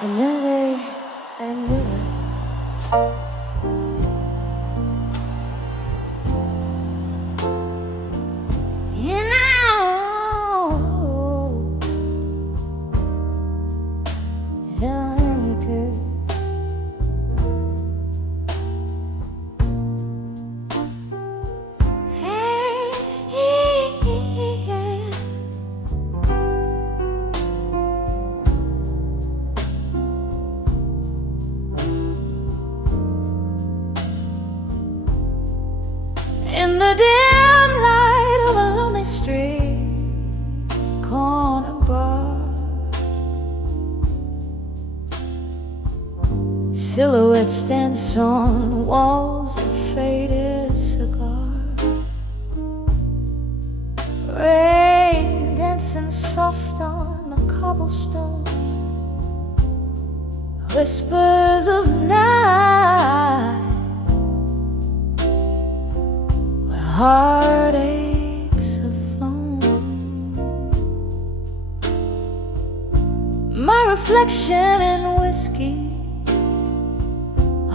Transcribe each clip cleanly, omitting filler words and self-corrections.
Another and new. You know, younger. Hey, in the dim light of a lonely street corner bar, silhouettes dance on walls of faded cigar, rain dancing soft on the cobblestone, whispers of night, heartaches have flown. My reflection in whiskey,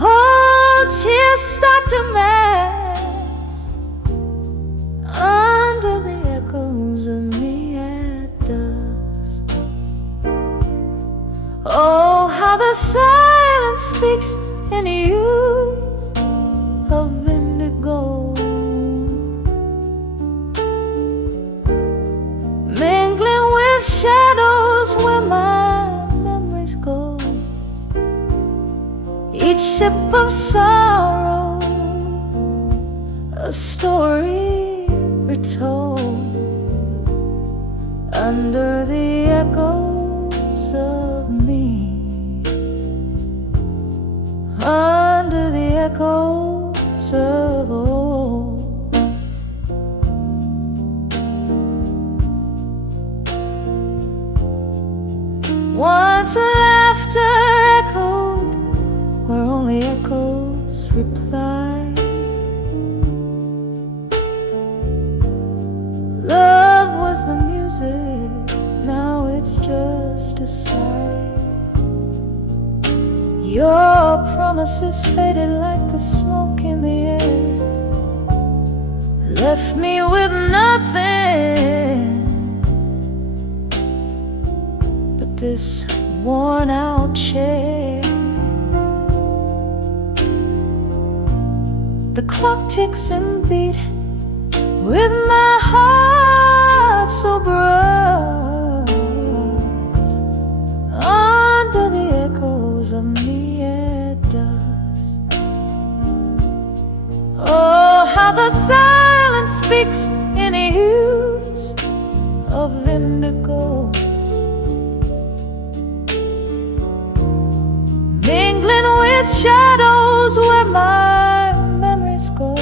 oh, tears start to mass under the echoes of me at dusk. Oh, how the silence speaks in hues of indigo, mingling with shadows where my memories go. Each sip of sorrow, a story retold under the echoes of me, under the echoes of old. Once laughter echoed where only echoes reply. Love was the music, now it's just a sigh. Your promises faded like the smoke in the air, left me with nothing but this worn out chair. The clock ticks and beat with my heart so bruised under the echoes of me at dusk. Oh, how the silence speaks in hues of indigo, mingling with shadows where my memories go.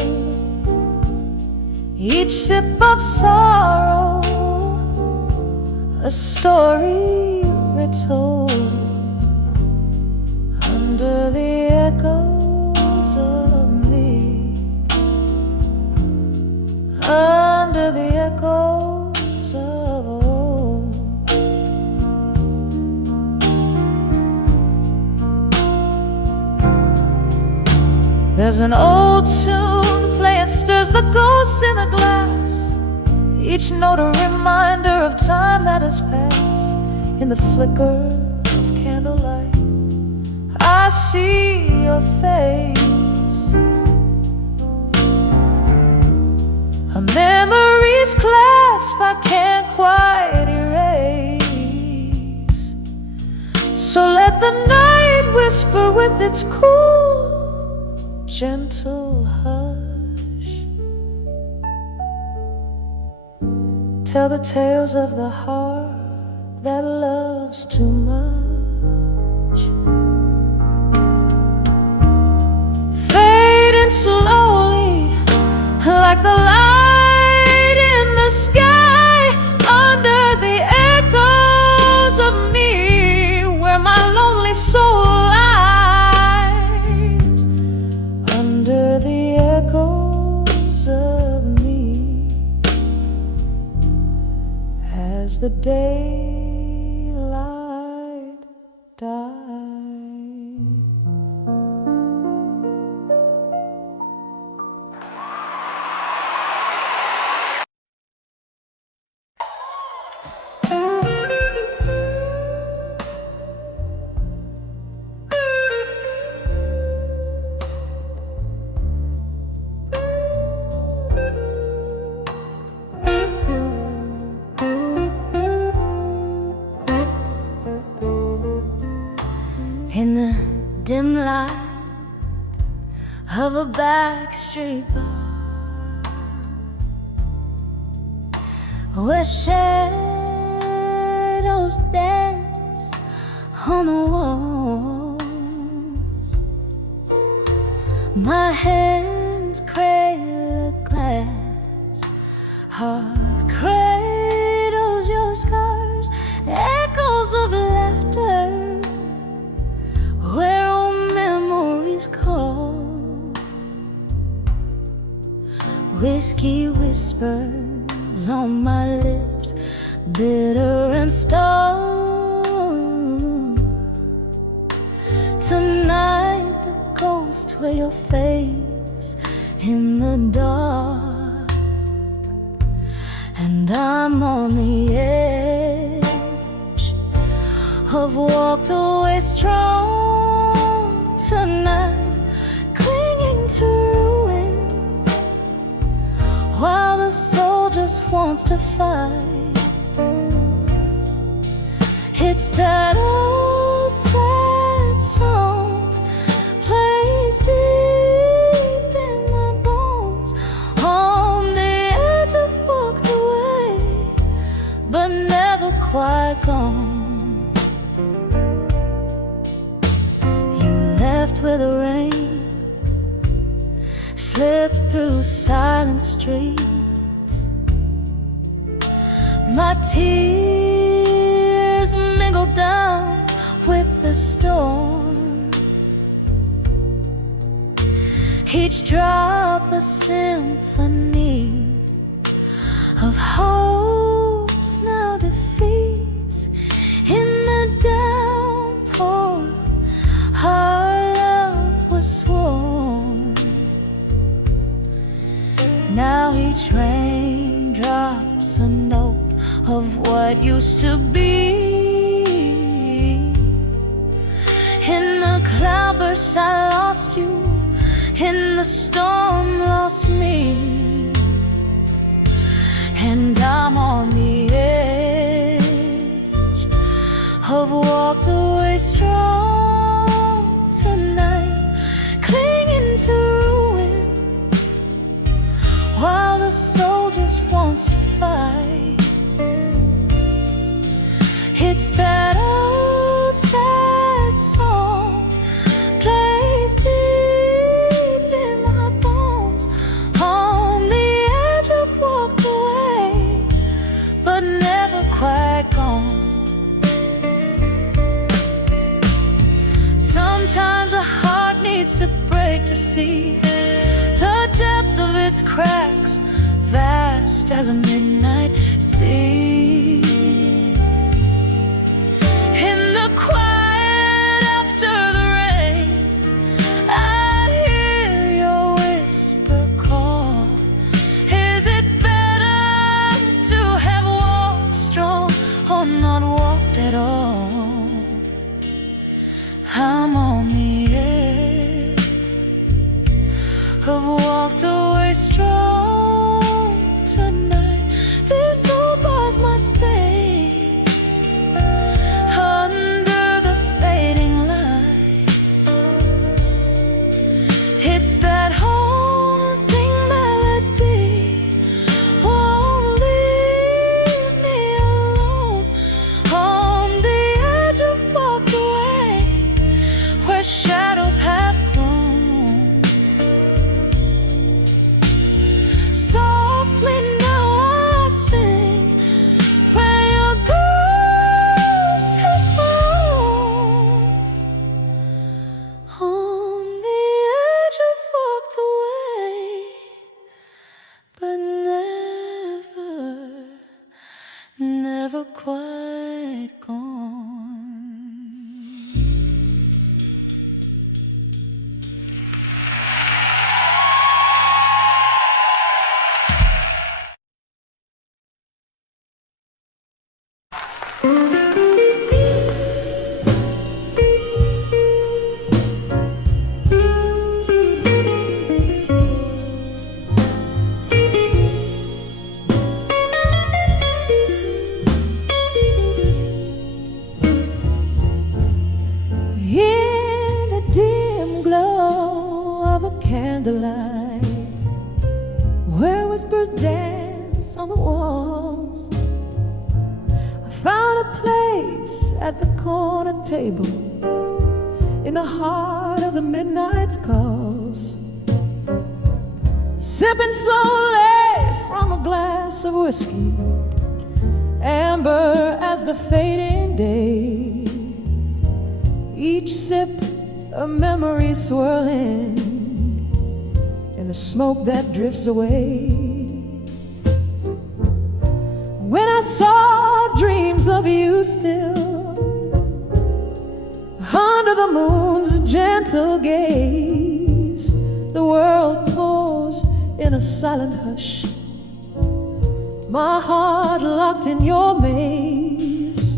Each sip of sorrow, a story retold under the echoes of me, under the echoes of old. There's an old tune playing, stirs the ghosts in the glass, each note a reminder of time that has passed. In the flicker of candlelight, I see your face, a memory's clasp I can't quite erase. So let the night whisper with its cool, gentle hush, tell the tales of the heart that loves too much, fading slowly like the light in the sky, under the echoes of me where my lonely soul lies, under the echoes of me as the daylight dies. in the dim light of a backstreet bar, where shadows dance on the walls. My hands cradle a glass, heart cradles your scars, echoes of laughter where old memories call. Whiskey whispers on my lips, bitter and stone. Tonight the ghosts wear your face in the dark, and I'm on the edge of walked away strong tonight, clinging to ruins while the soul just wants to fight. It's that old sad song plays deep in my bones. On the edge of walked away, but never quite gone. You left where the rain slipped through silent streets. My tears mingled down with the storm, each drop a symphony of hopes now defeats. In the downpour our love was sworn. Now each rain drops a note of what used to be. In the cloudburst I lost you, in the storm lost me, and I'm on the edge of walked away strong tonight, clinging to ruins while the soul just wants to fight. It's that old sad song plays deep in my bones. On the edge of walked away, but never quite gone. Sometimes a heart needs to break to see the depth of its cracks, vast as a midnight sea. In the quiet after the rain, I hear your whisper call. Is it better to have walked strong or not walked at all? I'm on the edge of walked away strong tonight. This old bar's my stay under the fading light. It's that haunting melody, won't leave me alone. On the edge of walked away, candlelight, where whispers dance on the walls. I found a place at the corner table in the heart of the midnight's calls, sipping slowly from a glass of whiskey, amber as the fading day, each sip a memory swirling in the smoke that drifts away. When I saw dreams of you still under the moon's gentle gaze, the world paused in a silent hush, my heart locked in your maze.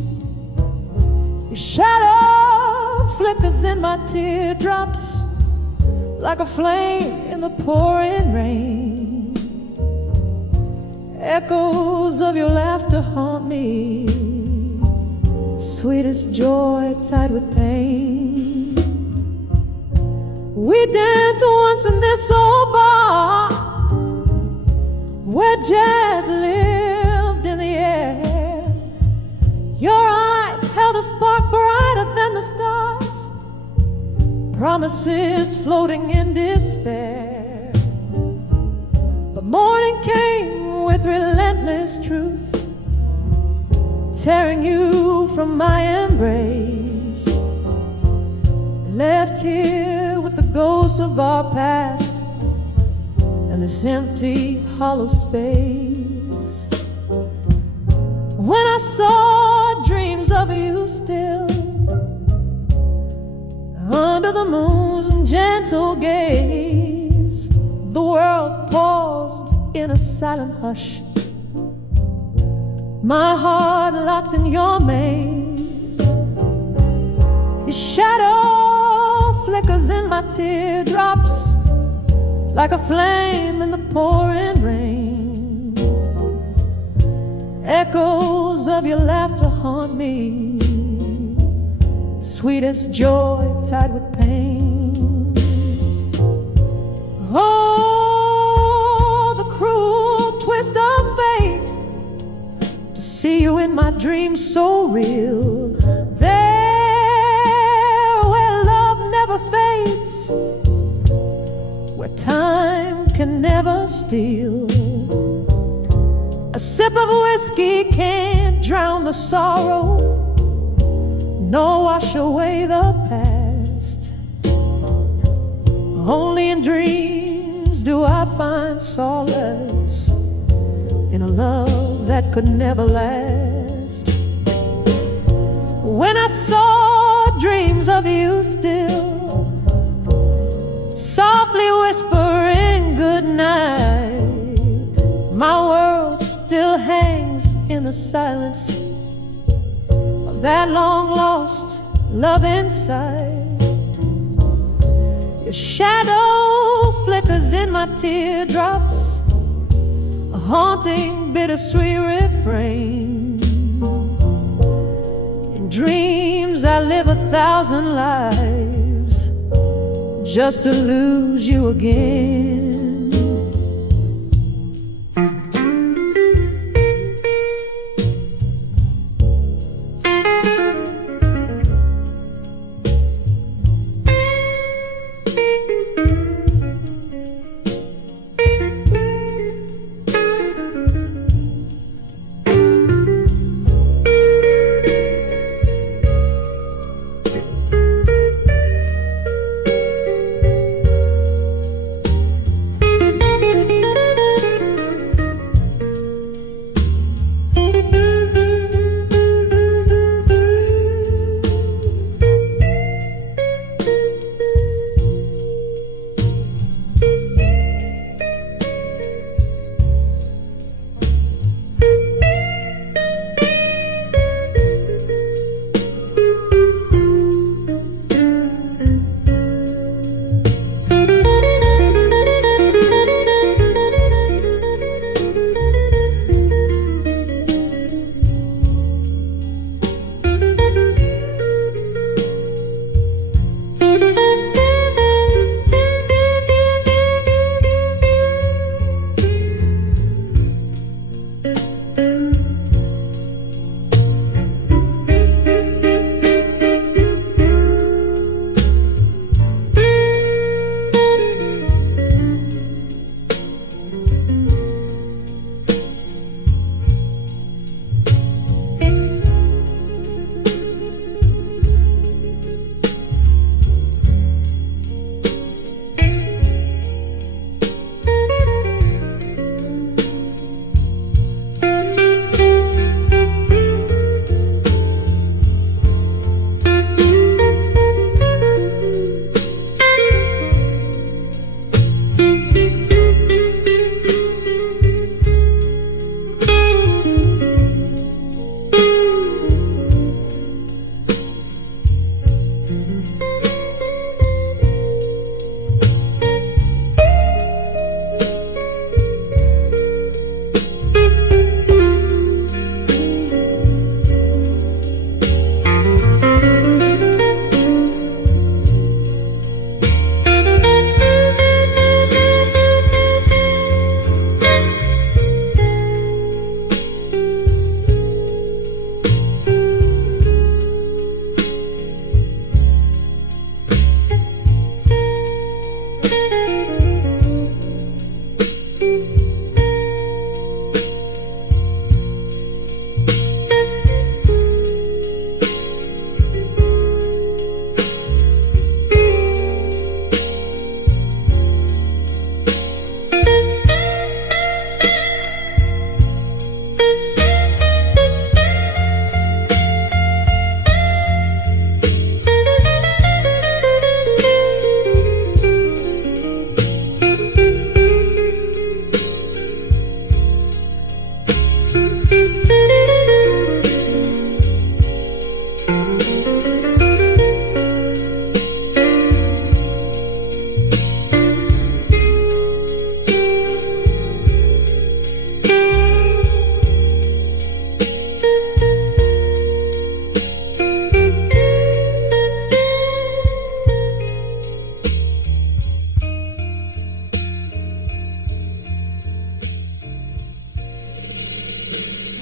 Your shadow flickers in my teardrops like a flame in the pouring rain. Echoes of your laughter haunt me, sweetest joy tied with pain. We danced once in this old bar where jazz lived in the air. Your eyes held a spark brighter than the stars, promises floating in despair. But morning came with relentless truth, tearing you from my embrace, left here with the ghosts of our past and this empty, hollow space. When I saw dreams of you still under the moon's gentle gaze, the world paused in a silent hush, my heart locked in your maze. Your shadow flickers in my teardrops like a flame in the pouring rain. Echoes of your laughter haunt me, sweetest joy tied with pain. Oh, the cruel twist of fate, to see you in my dreams so real. There where love never fades, where time can never steal. A sip of whiskey can't drown the sorrow, nor wash away the past. Only in dreams do I find solace in a love that could never last. When I saw dreams of you still, softly whispering good night, my world still hangs in the silence of that long lost love inside. Your shadow flickers in my teardrops, a haunting bittersweet refrain. In dreams I live 1,000 lives just to lose you again.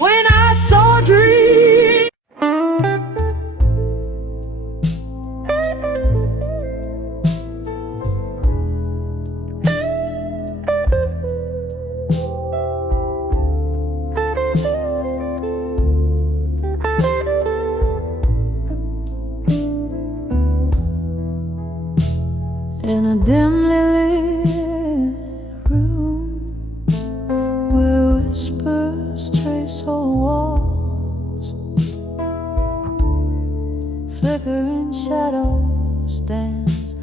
When I saw a dream, in a dimly lit room where whispers trace all walls, flickering shadows dance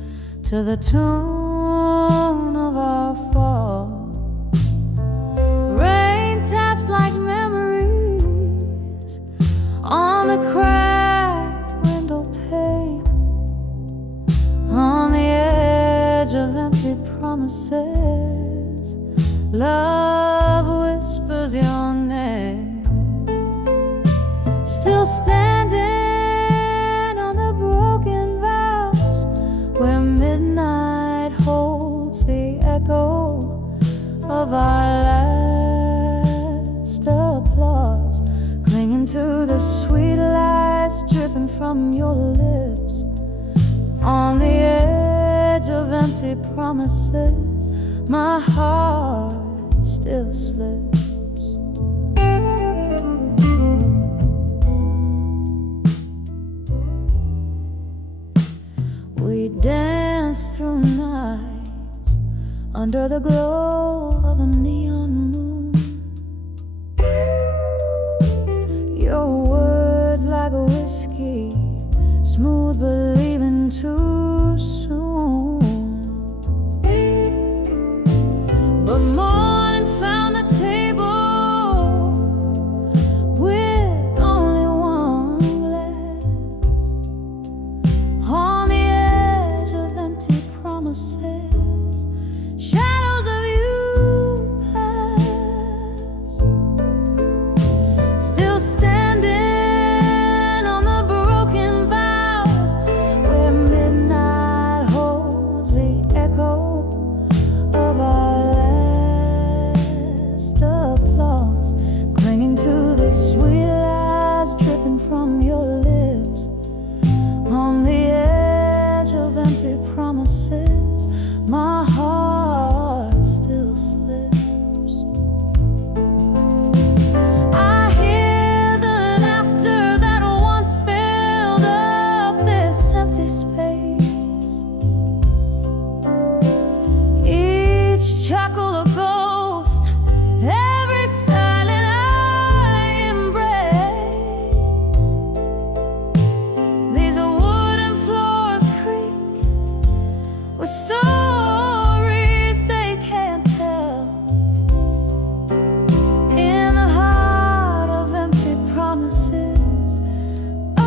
to the tune of our fall. Rain taps like memories on the cracked window pane, on the edge of empty promises. Love whispers your name, still standing on the broken vows where midnight holds the echo of our last applause, clinging to the sweet lies dripping from your lips. On the edge of empty promises, my heart still slips. We dance through nights under the glow of a neon moon. Your words like a whiskey, smooth but leaving too soon. But morning found the table with only one glass, on the edge of empty promises. Shadows of you pass, still standing on the broken vows where midnight holds the echo of our last applause, clinging to the sweet lies dripping from your lips. On the edge of empty promises, my heart still slips. I hear the laughter that once filled up this empty space, each chuckle a ghost, every silent I embrace. These wooden floors creak with stories they can't tell. In the heart of empty promises, I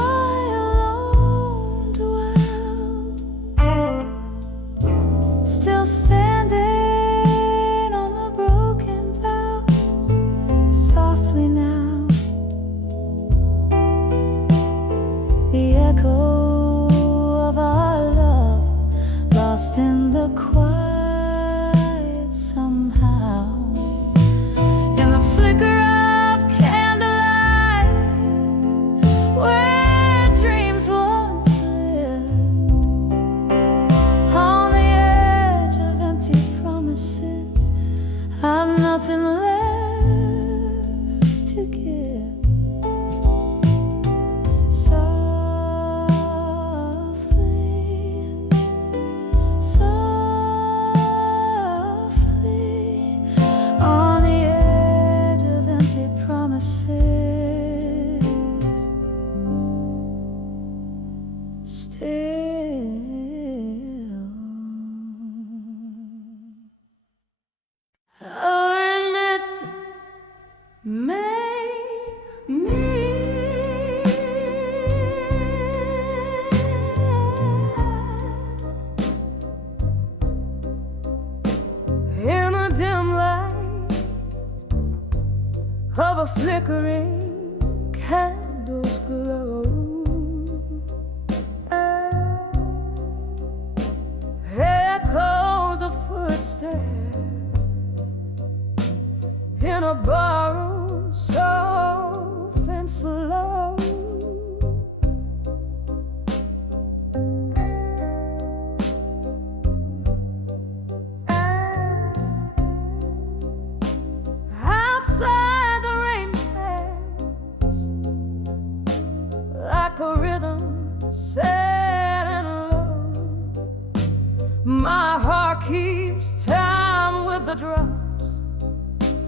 alone dwell. still standing on the broken vows, softly now. The echo of our love, lost in the quiet somehow. In the flicker of candlelight, where dreams once lived, on the edge of empty promises, I've nothing left to give. Softly, softly, on the edge of empty promises, still. And it made me in the dim light of a flickering candle's glow, echoes of footsteps in a barroom, soft and slow. Outside the rain pads like a rhythm sad and low. My heart keeps time with the drops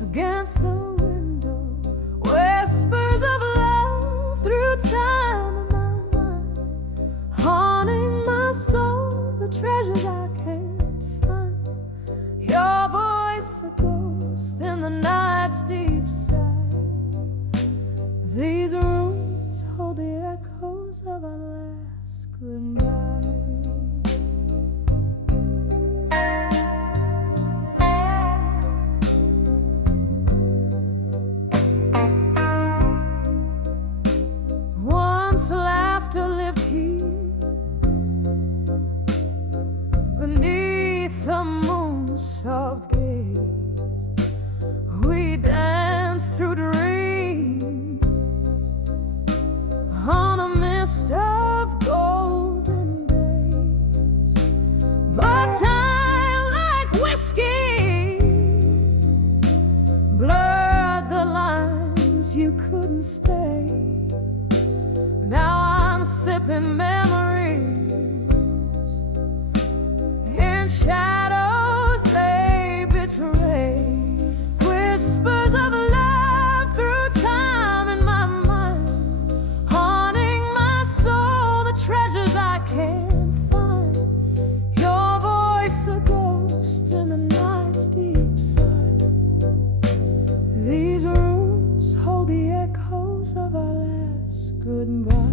against the window. Whispers of love through time in my mind, haunting my soul, the treasures I can't find. Your voice a ghost in the night's deep side. These rooms hold the echoes of our last goodbye. Laughter lived here beneath the moon's soft gaze. We danced through dreams on a mist of golden days. But time, like whiskey, blurred the lines. You couldn't stay. Now I'm sipping memories in shadows they betray. Whispers of love through time in my mind, haunting my soul, the treasures I can't find. Your voice a ghost in the night's deep side. These rooms hold the echoes of our last goodbye.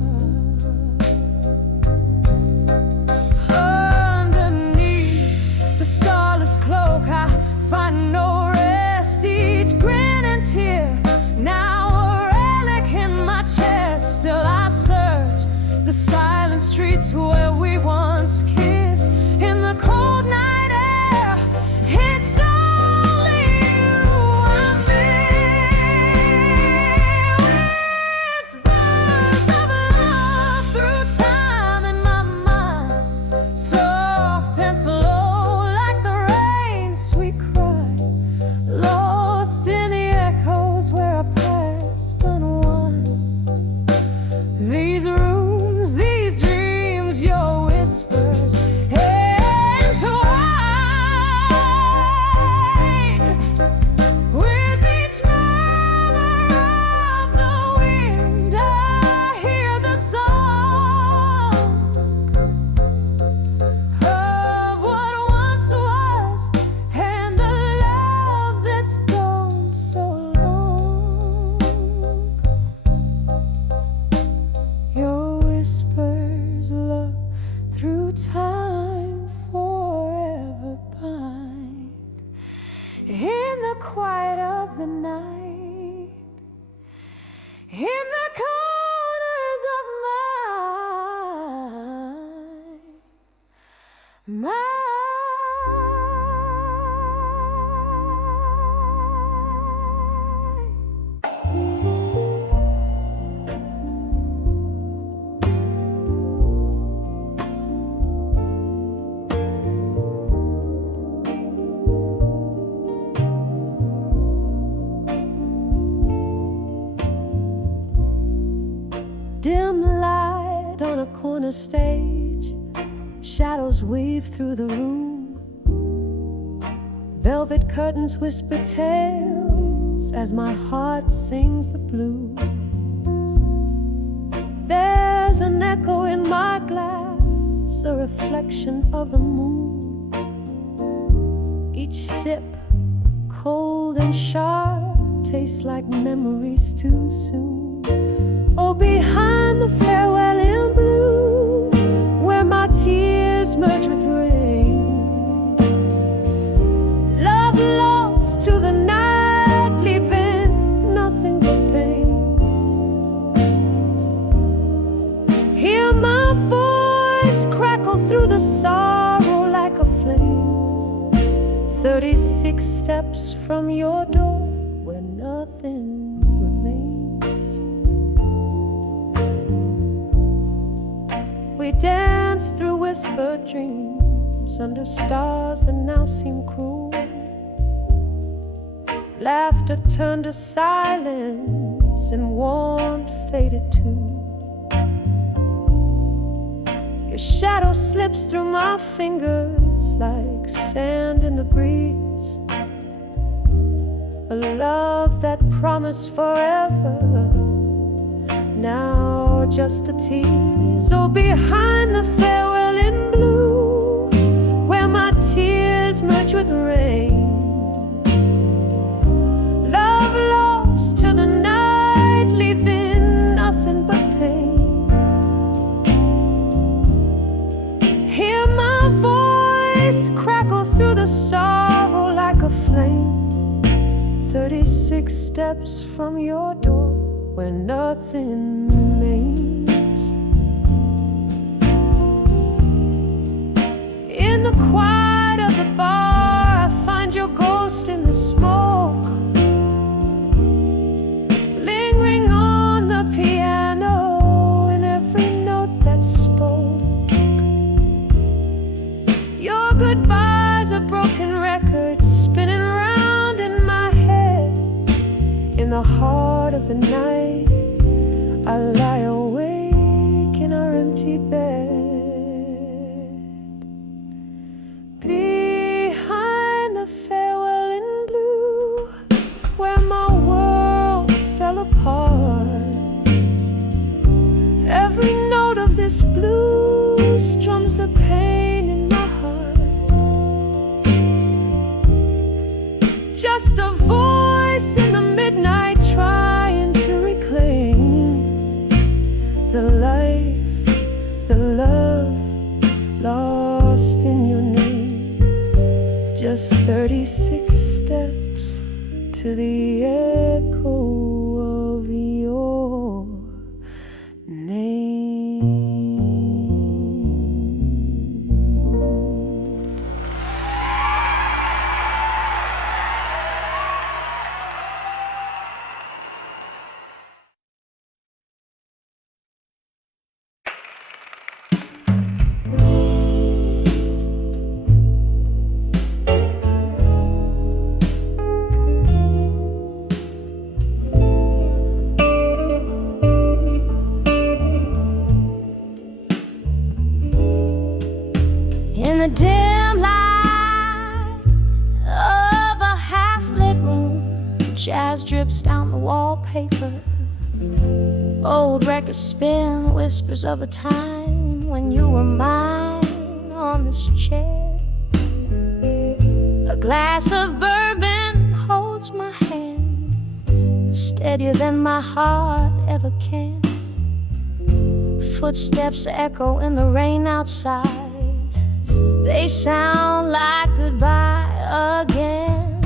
Underneath the starless cloak, I find no rest. Each grin and tear, now a relic in my chest. Still I search the silent streets where we once kissed. In the cold night air, it's only you I miss. Whispers of love through time in my mind, soft and slow like the rain's sweet cry, lost in the echoes where our past unwinds. These rooms, these dreams, your whispers entwine. With each murmur of the wind, I hear the song of what once was and the love that's gone so long. Your whispers, love through time, forever bound. in the quiet of the night, in the corners of my dim light on a corner stage, shadows weave through the room, velvet curtains whisper tales as my heart sings the blues. There's an echo in my glass, a reflection of the moon. Each sip, cold and sharp, tastes like memories too soon. Oh, behind the farewell in blue, where my tears merge with rain, love lost to the night, leaving nothing but pain. Hear my voice crackle through the sorrow like a flame. 36 steps from your door, where nothing remains. We dance through whispered dreams under stars that now seem cruel. Laughter turned to silence and warmth faded too. Your shadow slips through my fingers like sand in the breeze. A love that promised forever, now just a tease. Oh, behind the farewell in blue, where my tears merge with rain, love lost to the night, leaving nothing but pain. Hear my voice crackle through the sorrow like a flame. 36 steps from your door, where nothing remains. In the quiet of the bar, I find your ghost in the smoke, lingering on the piano in every note that's spoke. Your goodbyes are broken records spinning round in my head. In the heart of the night, I lie awake in our empty bed. Behind the farewell in blue, where my world fell apart, every note of this blues strums the pain in my heart. Just a voice in the midnight trying to reclaim the life, the love lost in your name. Just 36 steps to the echo of your name. In the dim light of a half-lit room, jazz drips down the wallpaper. Old records spin whispers of a time when you were mine on this chair. A glass of bourbon holds my hand, steadier than my heart ever can. Footsteps echo in the rain outside. They sound like goodbye again.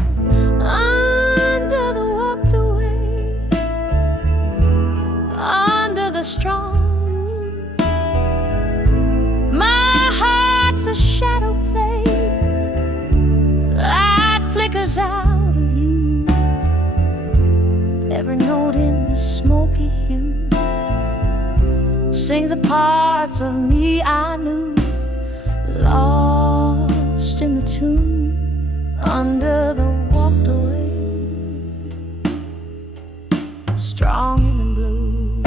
sings the parts of me I knew, lost in the tune, under the walked away, strong in the blue.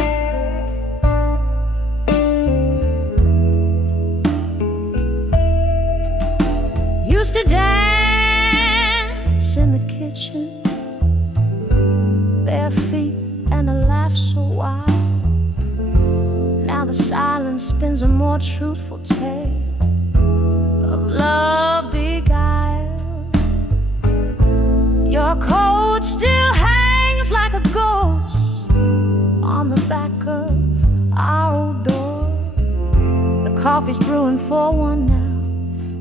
Used to dance in the kitchen, bare feet and a laugh so wild. Now the silence spins a more truthful tale of love beguiled. Your coat still hangs like a ghost on the back of our old door. The coffee's brewing for one now,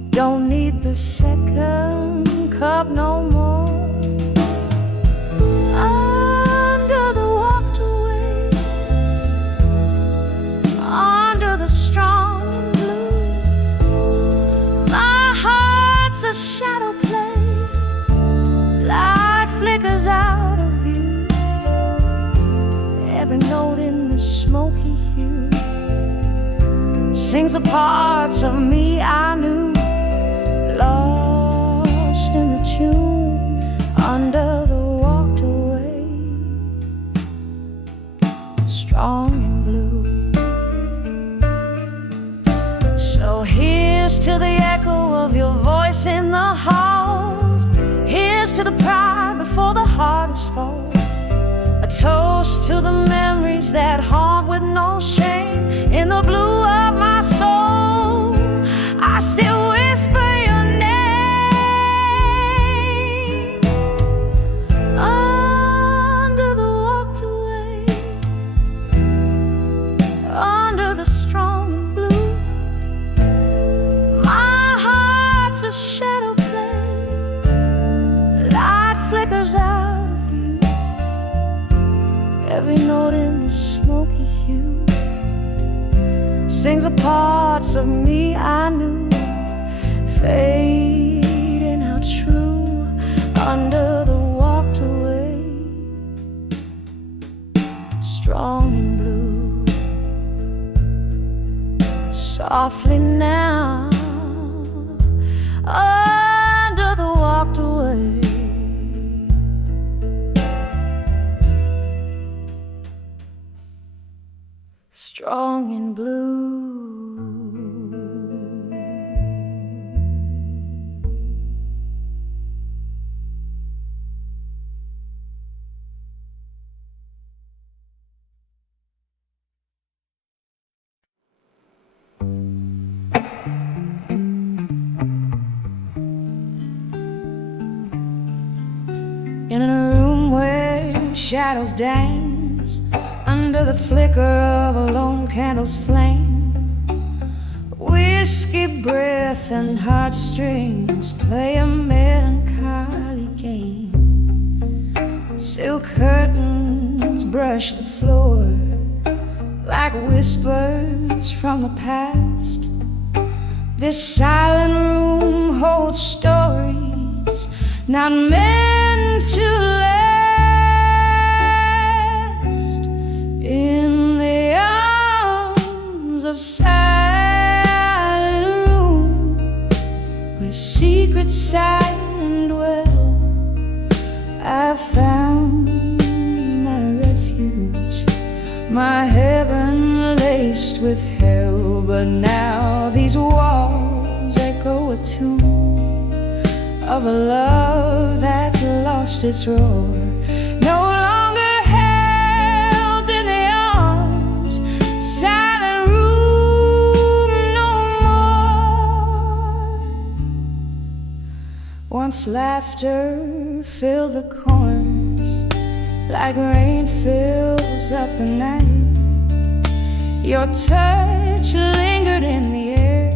don't need the second cup no more. Under the walked away, under the strong and blue, my heart's a shadow play, light flickers out of view, every note in the smoky hue sings the parts of me I knew, lost in the tune, under the walked away, strong and blue. So here's to the echo of your voice in the halls, here's to the pride before the hardest fall, a toast to the memories that haunt with no shame in the blue of my soul. I still whisper your name under the walked away, under the strong and blue. My heart's a shadow play, light flickers out of view, every note in the smoky hue sings the parts of me I knew, fading out true, under the walked away, strong and blue. Softly now, under the walked away, strong and blue. In a room where shadows dance under the flicker of a lone candle's flame, whiskey breath and heartstrings play a melancholy game. Silk curtains brush the floor like whispers from the past. This silent room holds stories not meant to last. In the arms of silent room, where secrets silent dwell, I found my refuge, my heaven laced with hell. But now these walls echo a tune of a love that's lost its roar, no longer held in the arms, silent room no more. Once laughter filled the corners, like rain fills up the night. Your touch lingered in the air,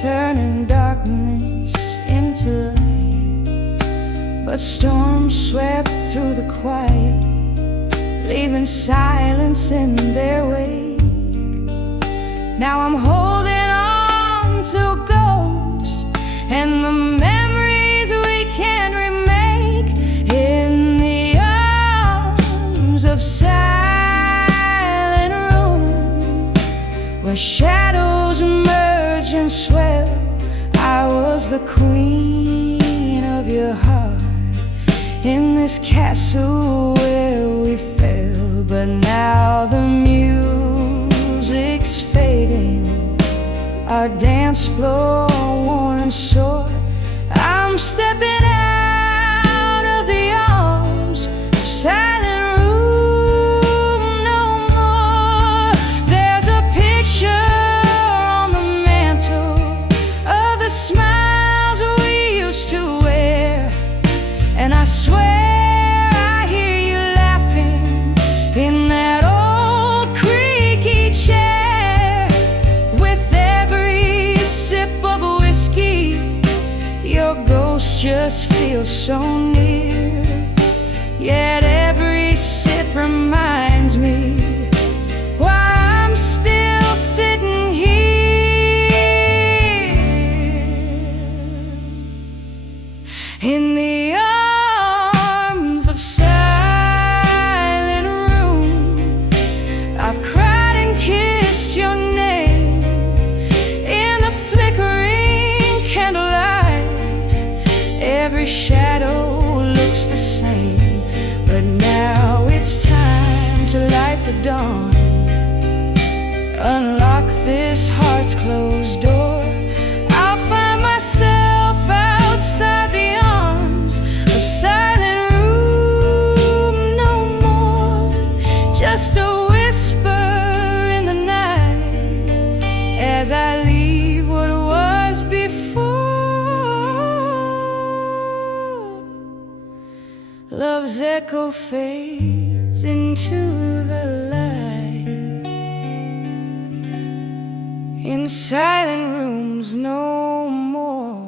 turning darkness into light. But storms swept through the quiet, leaving silence in their wake. Now I'm holding on to ghosts and the memories we can't remake, in the arms of silent room, shadows merge and swell. I was the queen of your heart in this castle where we fell. But now the music's fading, our dance floor worn and sore. I'm stepping out of the arms of silent room no more. There's a picture on the mantle of the smiles we used to wear, and I swear I hear you laughing in that old creaky chair. With every sip of whiskey, your ghost just feels so near. Yet every sip reminds me why I'm still sitting here in the arms of silent room. I've cried and kissed your name in the flickering candlelight. Every shadow looks the same, but now it's time to light the dawn. Unlock this heart's closed door. I'll find myself outside the arms of silent room no more. Just a whisper in the night as I leave what was before. Love's echo fades into the light in silent rooms no more.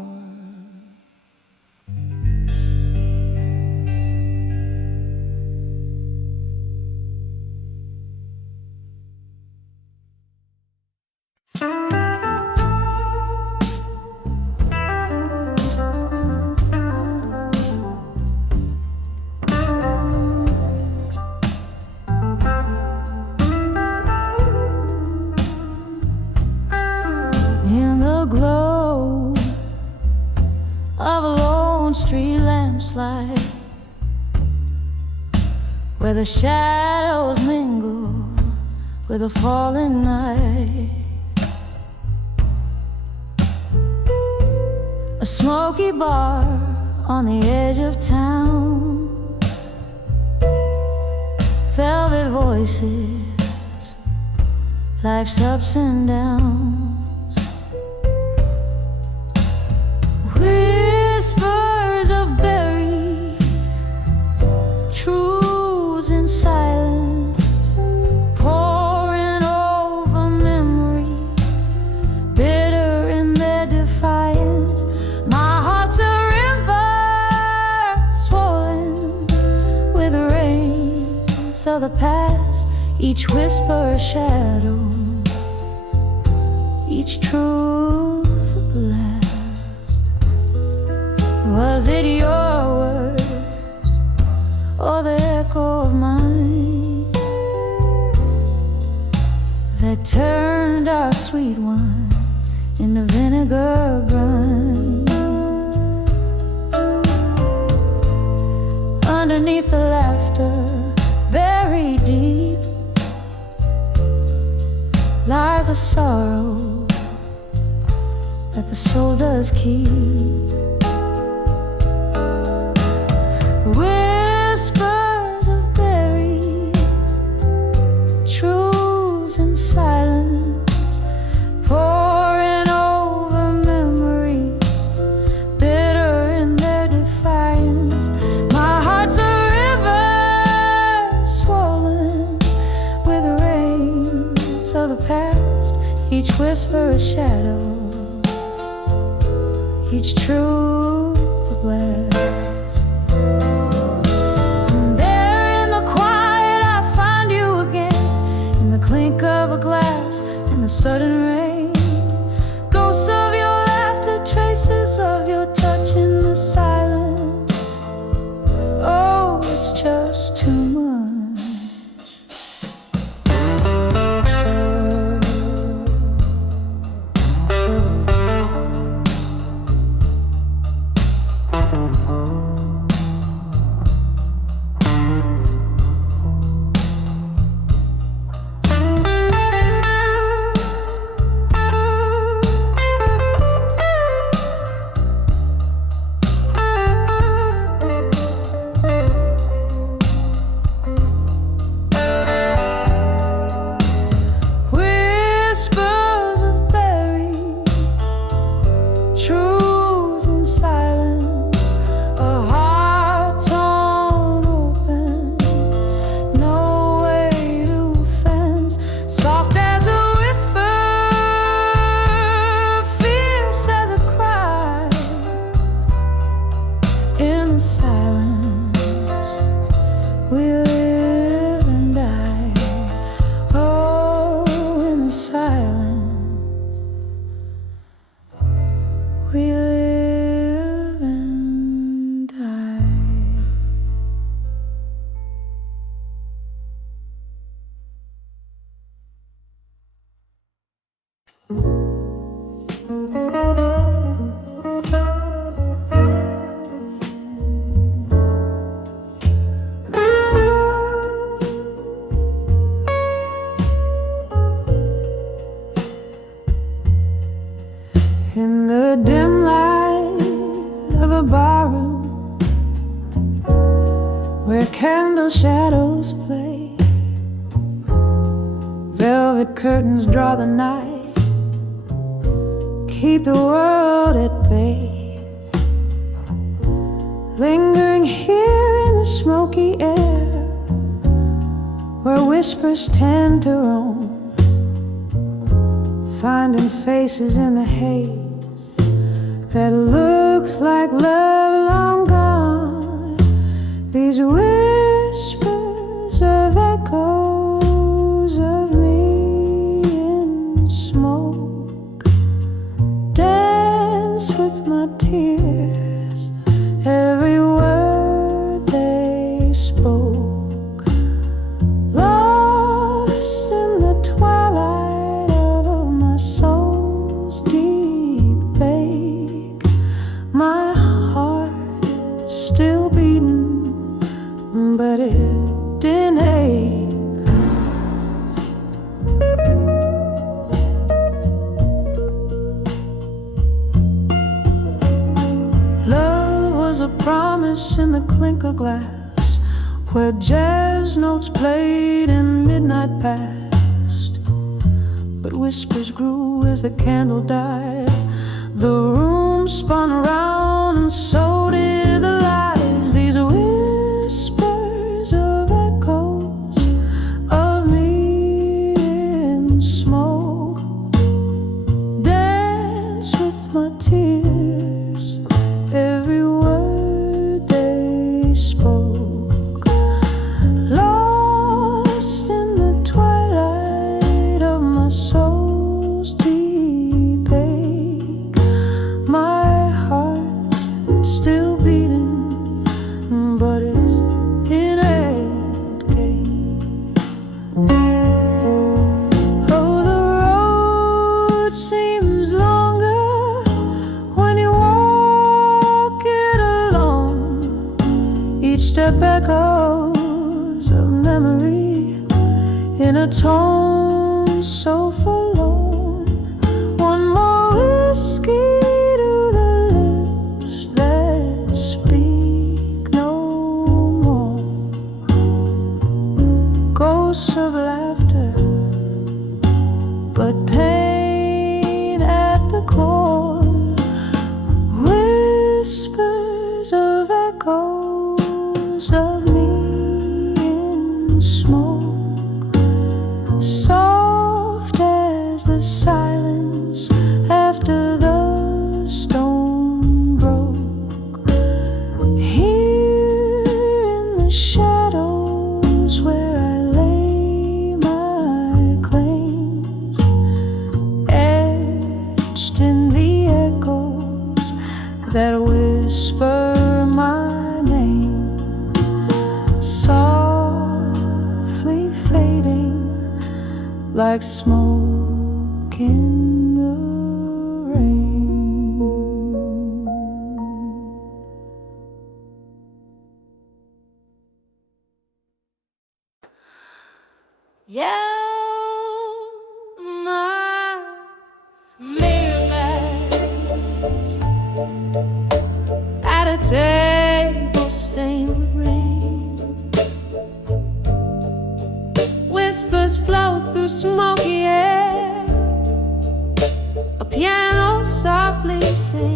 In the glow of a lone street lampslight, where the shadows mingle with the falling night, a smoky bar on the edge of town, velvet voices, life's ups and downs. Whispers of buried truths in silence, pouring over memories, bitter in their defiance. My heart's a river swollen with rains of the past, each whisper a shadow, each truth a blast. Was it your words or the echo of mine that turned our sweet wine into vinegar brine? Underneath the laughter, buried deep, lies a sorrow that the soul does keep. Whispers of buried truths in silence, pouring over memories, bitter in their defiance. My heart's a river swollen with rains of the past, each whisper a shadow, each truth a blast. Clink of a glass in the sudden rain, ghosts of your laughter, traces of your touch in the silence. Oh, it's just too much. truths in silence, a heart torn open, no way to fence, soft as a whisper, fierce as a cry. In the silence we live and die. Oh, in the silence we live and die. In the dim light of a barroom where candle shadows play, velvet curtains draw the night, keep the world at bay. Lingering here in the smoky air where whispers tend to roam, finding faces in the haze that looks like love long gone. These whispers of echoes of me in smoke dance with my tears, every word they spoke, lost in the twilight of my soul's deep bake. My heart still beating, but it didn't ache. Love was a promise in the clinker glass, where jazz notes played and midnight passed. But whispers grew as the candle died. The room spun around and so did the lies. These whispers of echoes of me in smoke dance with my tears, every word they spoke, lost in the twilight of my soul's deep ache. My heart still beating, but it's in a game. Oh, the road seems longer when you walk it alone. Each step echoes of memory in a tone so forlorn. One more whiskey to the lips that speak no more. Ghosts of laughter, but pain at the core. Whispers of echoes of me in smoke, soft as the silence after the stone broke. Here in the shadows where I lay my claims, etched in the echoes that whisper my name, softly fading like smoke in the rain. Yeah, my midnight at a table stained with rain. Whispers flow through smoky air, a piano softly sings.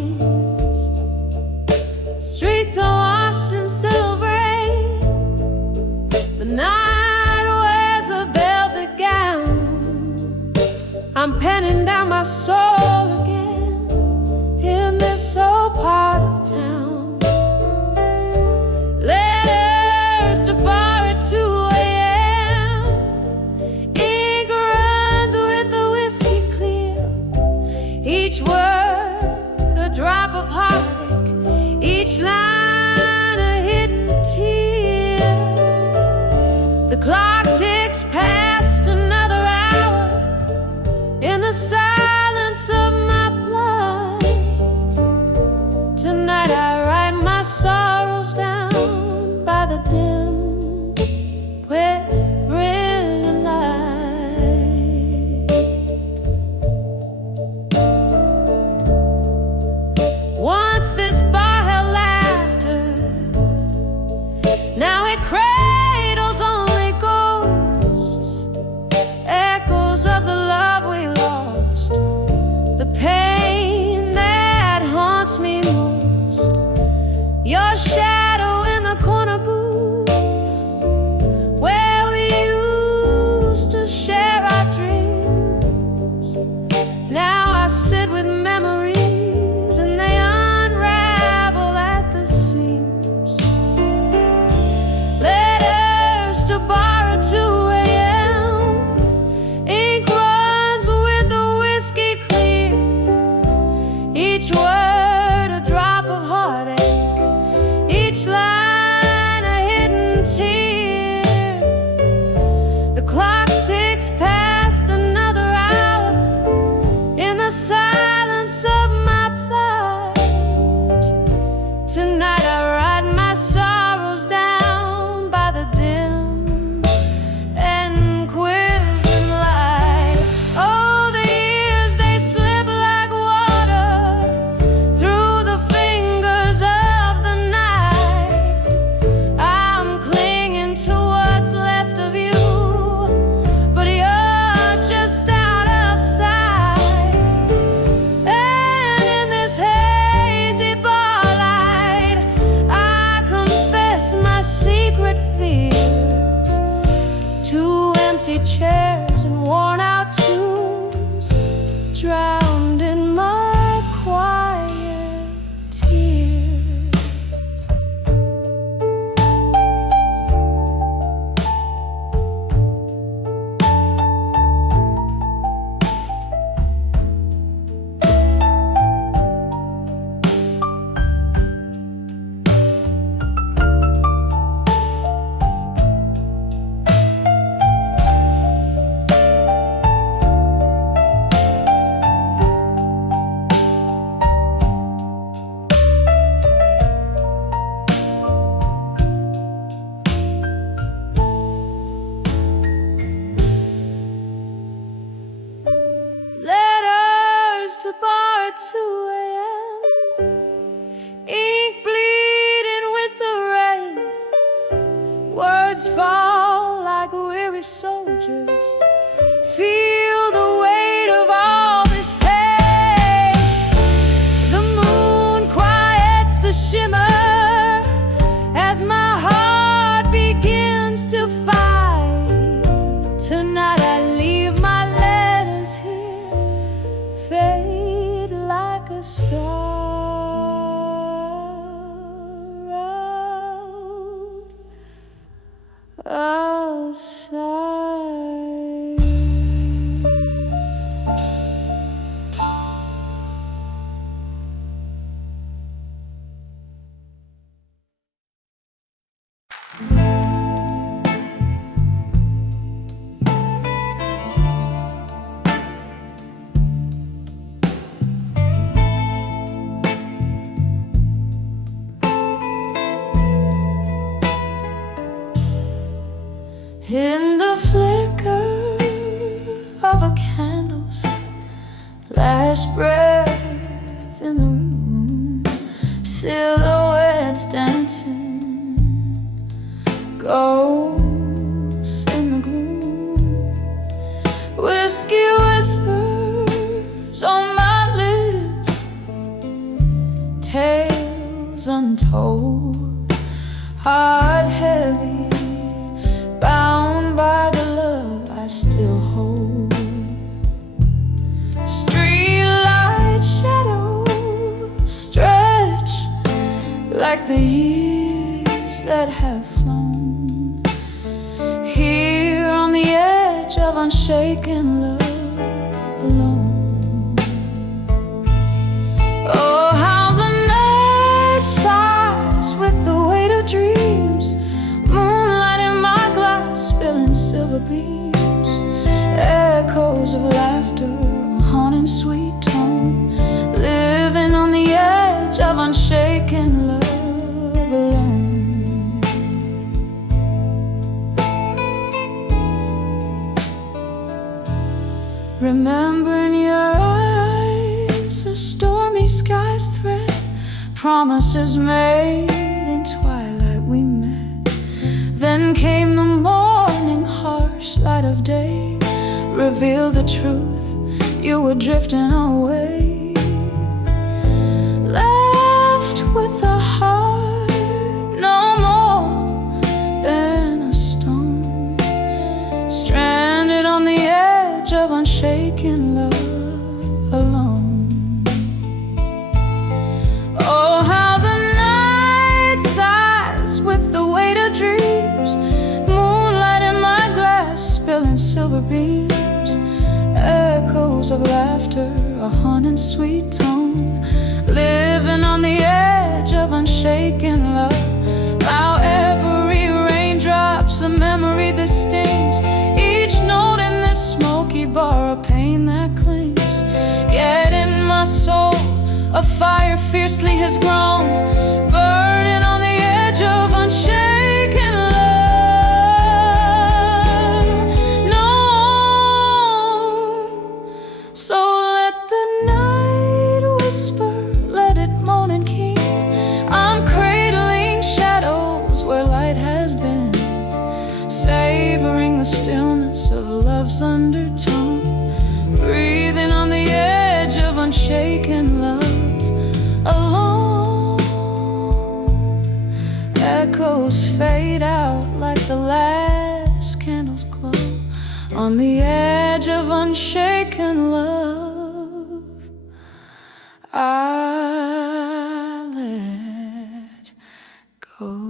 each word a drop of heartache, each line a hidden tear. The clock ticks past another hour in the silence of my plight. Tonight I write my sorrows down by the dim and quivering light. Oh, the years, they slip like water through the fingers of the night. I'm clinging to what's left of you, but you're just out of sight. And in this hazy bar light, I confess my secret fears. Two empty chairs and worn out tunes, drowned in my quiet tears. Letters to bar at 2 a.m., ink bleeding with the rain. Words fall like weary soldiers. Feel the weight of all this pain. The moon quiets the shimmer as my heart begins to fight. Tonight I leave my letters here, fade like a star out outside. In the flicker of a candle's last breath in the room, silhouettes dancing, ghosts in the gloom, whiskey whispers on my lips, tales untold, heart heavy, bound by the love I still hold. Streetlight shadows stretch like the years that have flown. Here on the edge of unshaken love alone. Oh, how the night sighs with the weight of dreams. Moonlight in my glass, spilling silver beams. Echoes of laughter, a haunting sweet tone. Living on the edge of unshaken love alone. Remember in your eyes a stormy sky's thread, promises made in twilight we met. Then came the morning, harsh light of day, revealed the truth, you were drifting away. Left with a heart no more than a stone, stranded on the edge of unshaken love alone. Oh, how the night sighs with the weight of dreams. Moonlight in my glass, spilling silver beams. Echoes of laughter, a haunting sweet tone. soul. A fire fiercely has grown, burning on the edge of unshaken love. No, so let the night whisper, let it moan and keen. I'm cradling shadows where light has been, savoring the stillness of love's undertone, breathing on the edge of unshaken love. Alone, echoes fade out like the last candle's glow on the edge of unshaken love. I let go.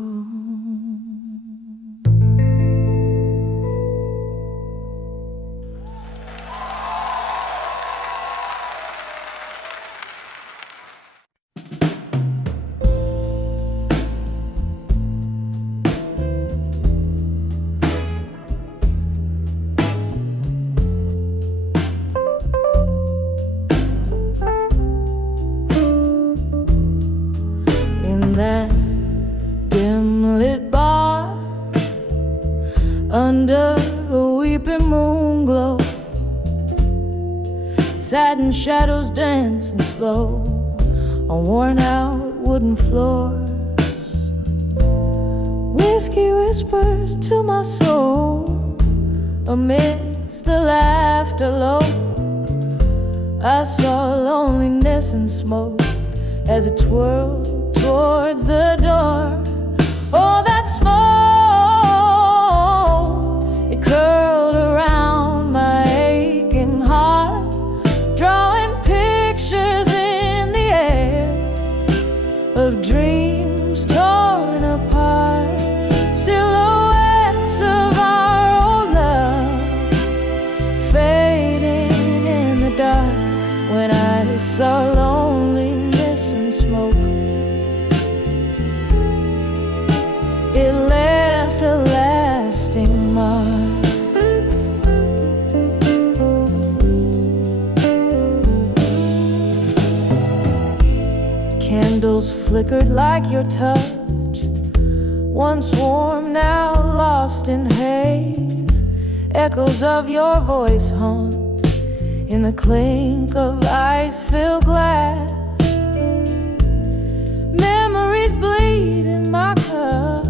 That dim-lit bar under a weeping moon glow, satin shadows dancing slow on worn-out wooden floors. Whiskey whispers to my soul amidst the laughter low. I saw loneliness and smoke as it twirled towards the door. Oh, that smoke, it curled around my aching heart, drawing pictures in the air of dreams torn apart, silhouettes of our old love fading in the dark. When I saw loneliness and smoke, it left a lasting mark. Candles flickered like your touch, once warm, now lost in haze. Echoes of your voice haunt in the clink of ice-filled glass. Memories bleed in my cup,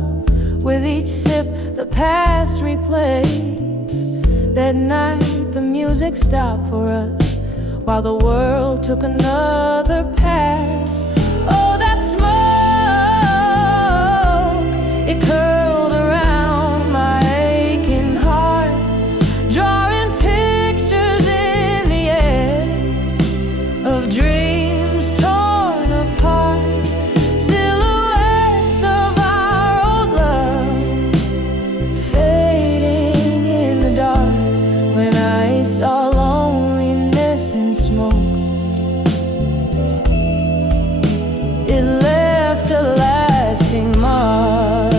with each sip the past replays. That night the music stopped for us, while the world took another pass. Oh, that smoke, it curled around my aching heart, drawing pictures in the air of dreams torn apart, silhouettes of our old love fading in the dark. When I saw loneliness and smoke, it left a lasting mark.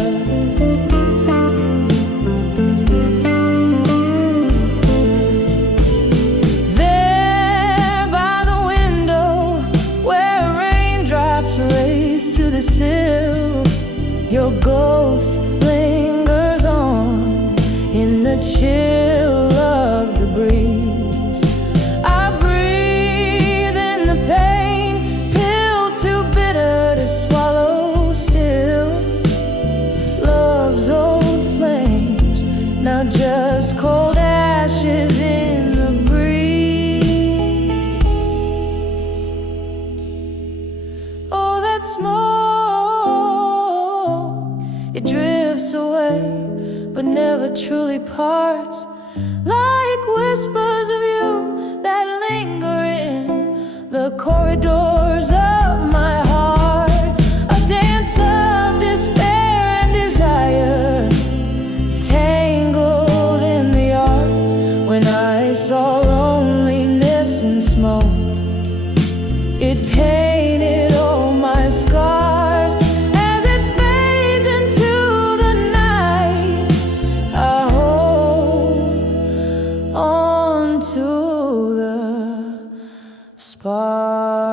There by the window where raindrops race to the sill, your ghost lingers on in the chill of the breeze. I breathe in the pain, pill too bitter to swallow still. Love's old flames, now just cold ashes in the breeze. Oh, that smoke, it drifts away, but never truly parts, like whispers of you that linger in the corridors of my heart. A dance of despair and desire, tangled in the arts. When I saw loneliness and smoke, it painted all my scars. As it fades into the night, I hold on to the spark.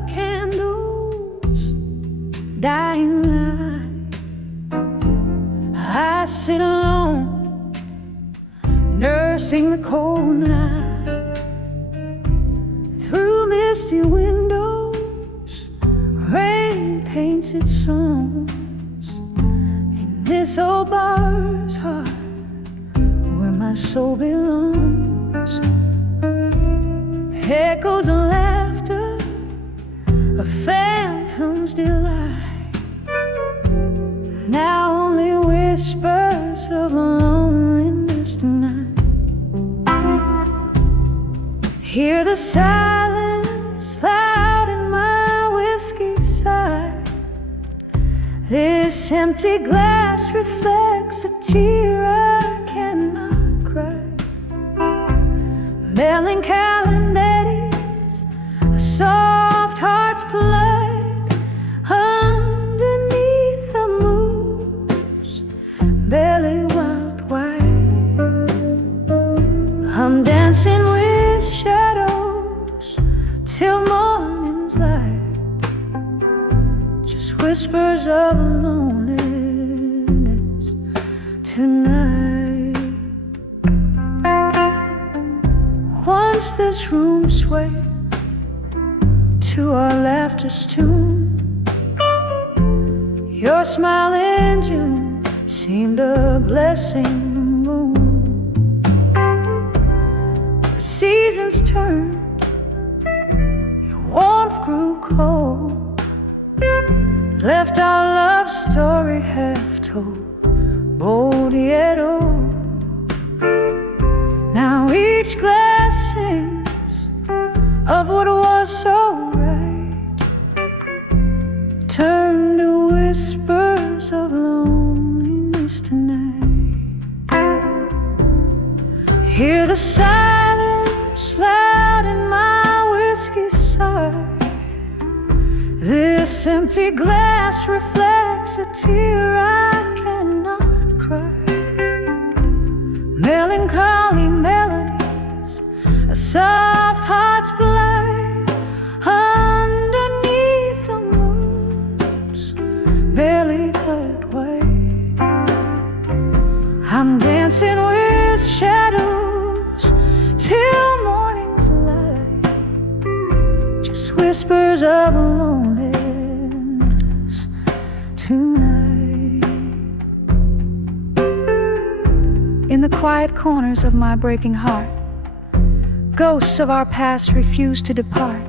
the candles, dying light. I sit alone, nursing the cold night. Through misty windows, rain paints its songs. In this old bar's heart, where my soul belongs, echoes of laughter, a phantom's delight. Now only whispers of loneliness tonight. Hear the silence loud in my whiskey side. This empty glass reflects a tear I cannot cry. Melancholy eddies, a soft heart's polite underneath the moon's belly wild white. I'm dancing with shadows till morning's light, just whispers of loneliness tonight. Once this room swayed to our laughter's tune, your smile in June seemed a blessing the moon. The seasons turned, your warmth grew cold, left our love story half told, bold yet old. Now each glass sings of what was so right, turn to whispers of loneliness tonight. Hear the silence loud in my whiskey side. This empty glass reflects a tear I cannot cry. Melancholy melodies, a soft heart's blight underneath the moon's barely cut white. I'm dancing with shadows till morning's light, just whispers of loneliness tonight. In the quiet corners of my breaking heart, ghosts of our past refuse to depart.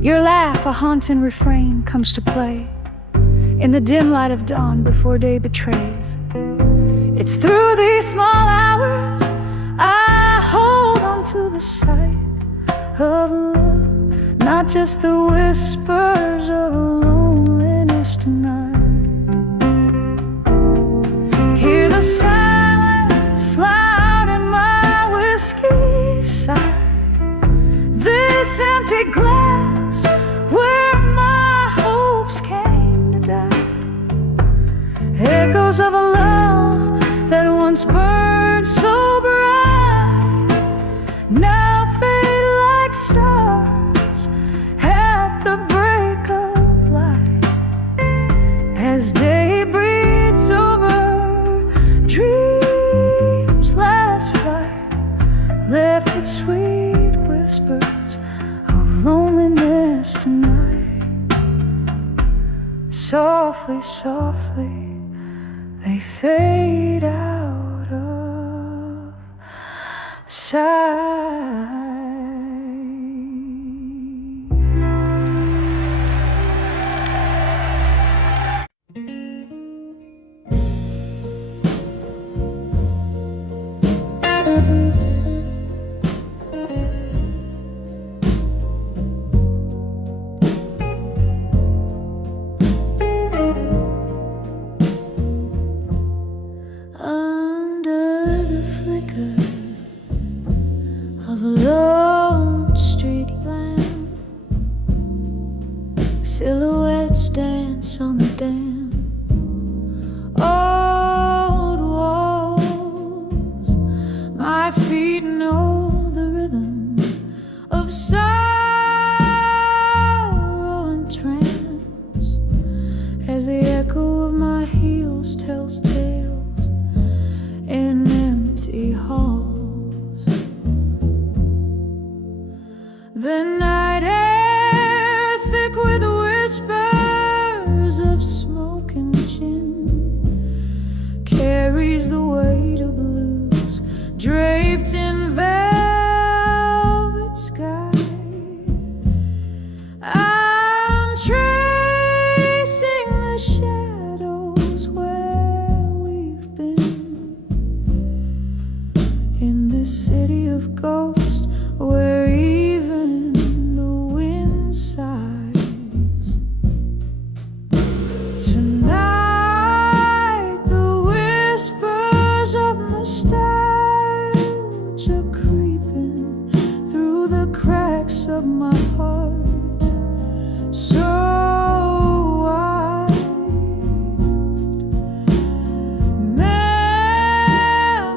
Your laugh, a haunting refrain, comes to play in the dim light of dawn before day betrays. It's through these small hours I hold on to the sight of love, not just the whispers of loneliness tonight. Hear the silence loud in my whiskey side. This empty glass where my hopes came to die. Echoes of a love that once burned so bright, now fade like stars at the break of light. As day breathes over dreams last flight, left with sweet whispers of loneliness tonight. Softly, softly they fade out of sight. Silhouettes dance on the damp old walls. My feet know the rhythm of sorrow. halls. The night air thick with whispers of smoke and gin carries the weight of blues draped in velvet sky. I'm tracing the shadows where we've been in this city of ghosts where even the wind sighs. Tonight the whispers of nostalgia creeping through the cracks of my heart. So wide,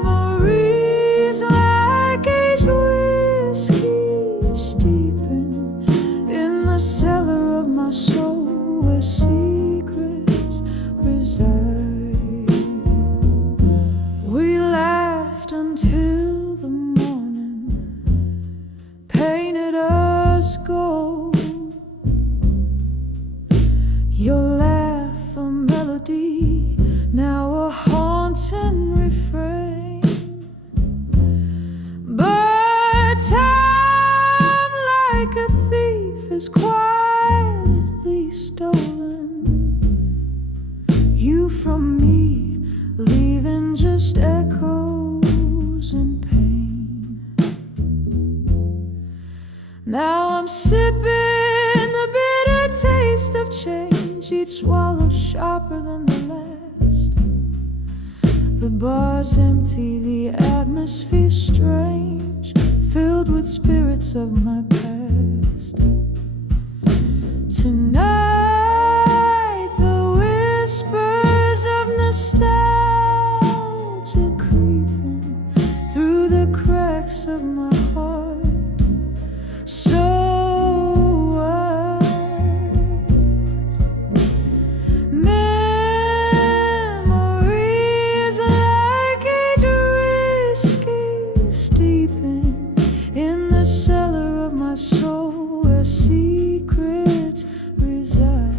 memories like aged whiskey steeping in the cellar of my soul where secrets reside. We laughed until the morning painted us gold. Your laugh a melody, now a haunting refrain. But time, like a thief, is quietly stolen. You from me, leaving just echoes and pain. Now I'm sipping the bitter taste of change, each swallow sharper than the last. The bar's empty, the atmosphere strange, filled with spirits of my past. Tonight the whispers of nostalgia creeping through the cracks of my heart. So soul where secrets reside.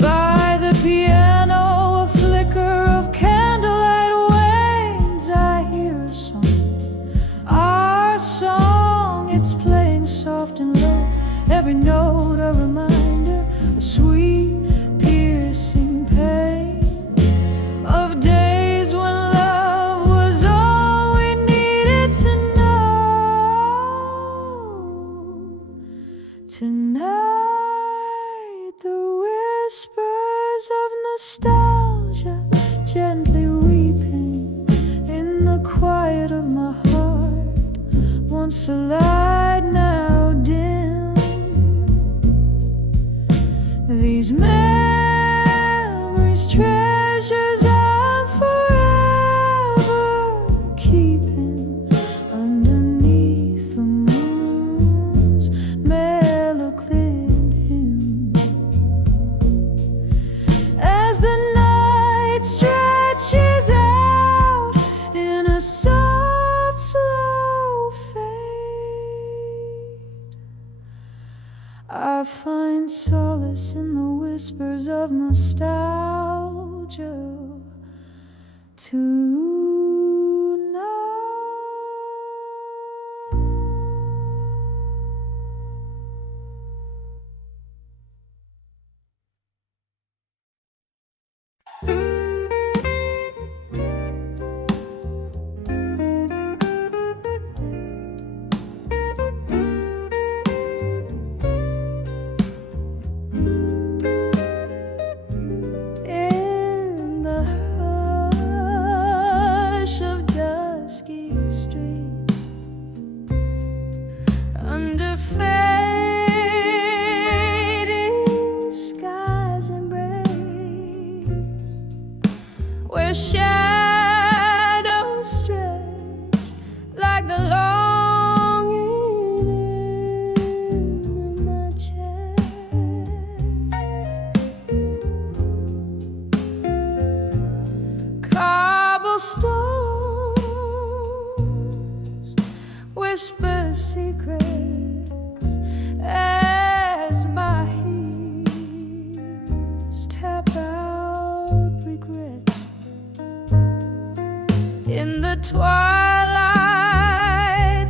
By the piano, a flicker of candlelight wanes. I hear a song, our song. It's playing soft and low, every note a reminder, a sweet, piercing pain of days when love was all we needed to know. Tonight the whispers of nostalgia gently weeping in the quiet of my heart. Once a light, now dim. These memories, treasures I'm forever keeping underneath the moon's mellow-cleared hymn. As the night stretches out in a soft, slow fade, I find solace in the whispers of nostalgia tonight. In the in the twilight,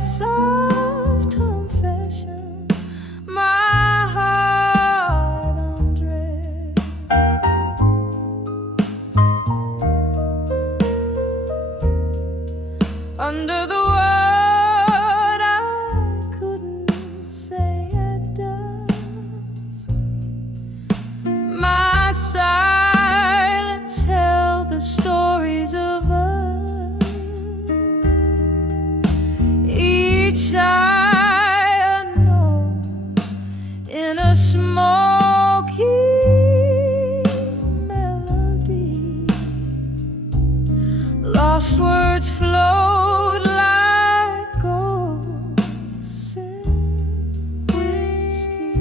soft confession, my heart undressed. Under the word I couldn't say at dusk, my silence held the stories of us. Each sigh a note in a smoky melody. Lost words flowed like ghosts in whiskey.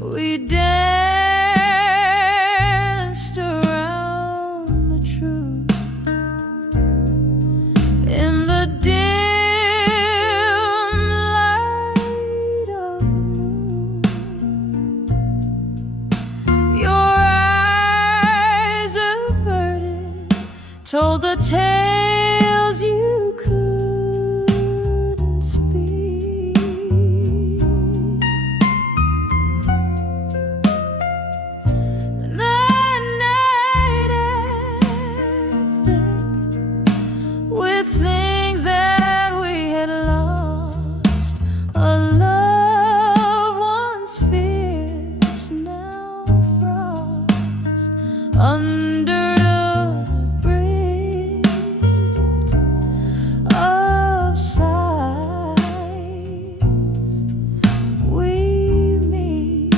We danced around the truth in the dim light of the moon. Your eyes averted told the tales you couldn't speak. And I knitted thick with things that we had lost. A love once fierce, now frost under the bridge of sighs we meet.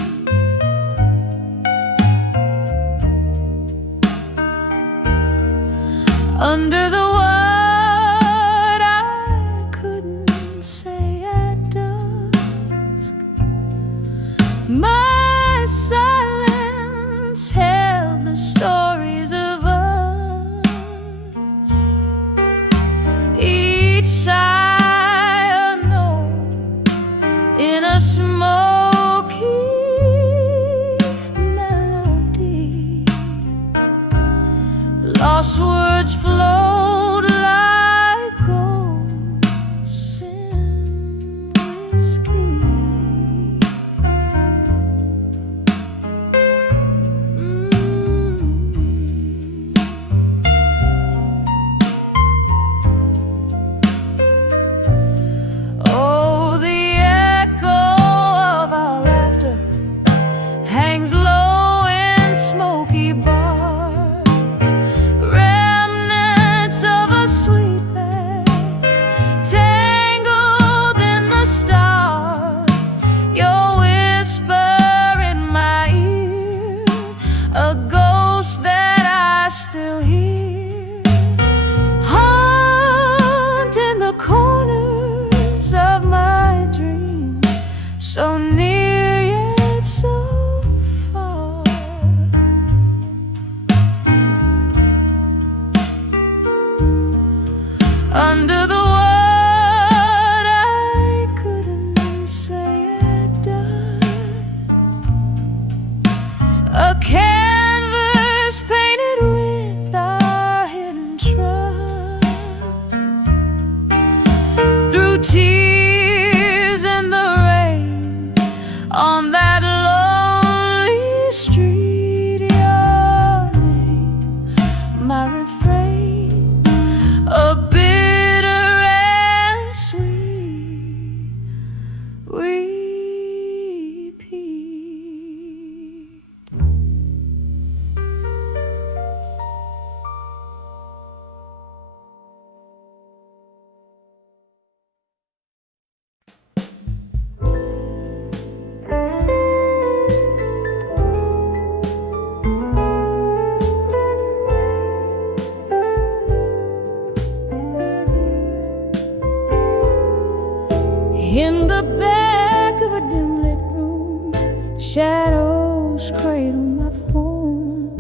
Under the word I couldn't say at dusk, my silence held the stories of us. Each sigh a note in a smoky melody. Lost words flowed like ghosts in whiskey. Oh, the echo of our laughter hangs low in smoky bars, remnants of a sweet past, tangled in the stars. Your whisper in my ear, a ghost that I still hear, haunting the corners of my dream, so near yet so far. Under the word I couldn't say at dusk, a canvas painted with our hidden trust. Through tears and the rain on that lonely street, your name, my refrain, a bitter and sweet repeat. In the back of a dim lit room, shadows cradle my form.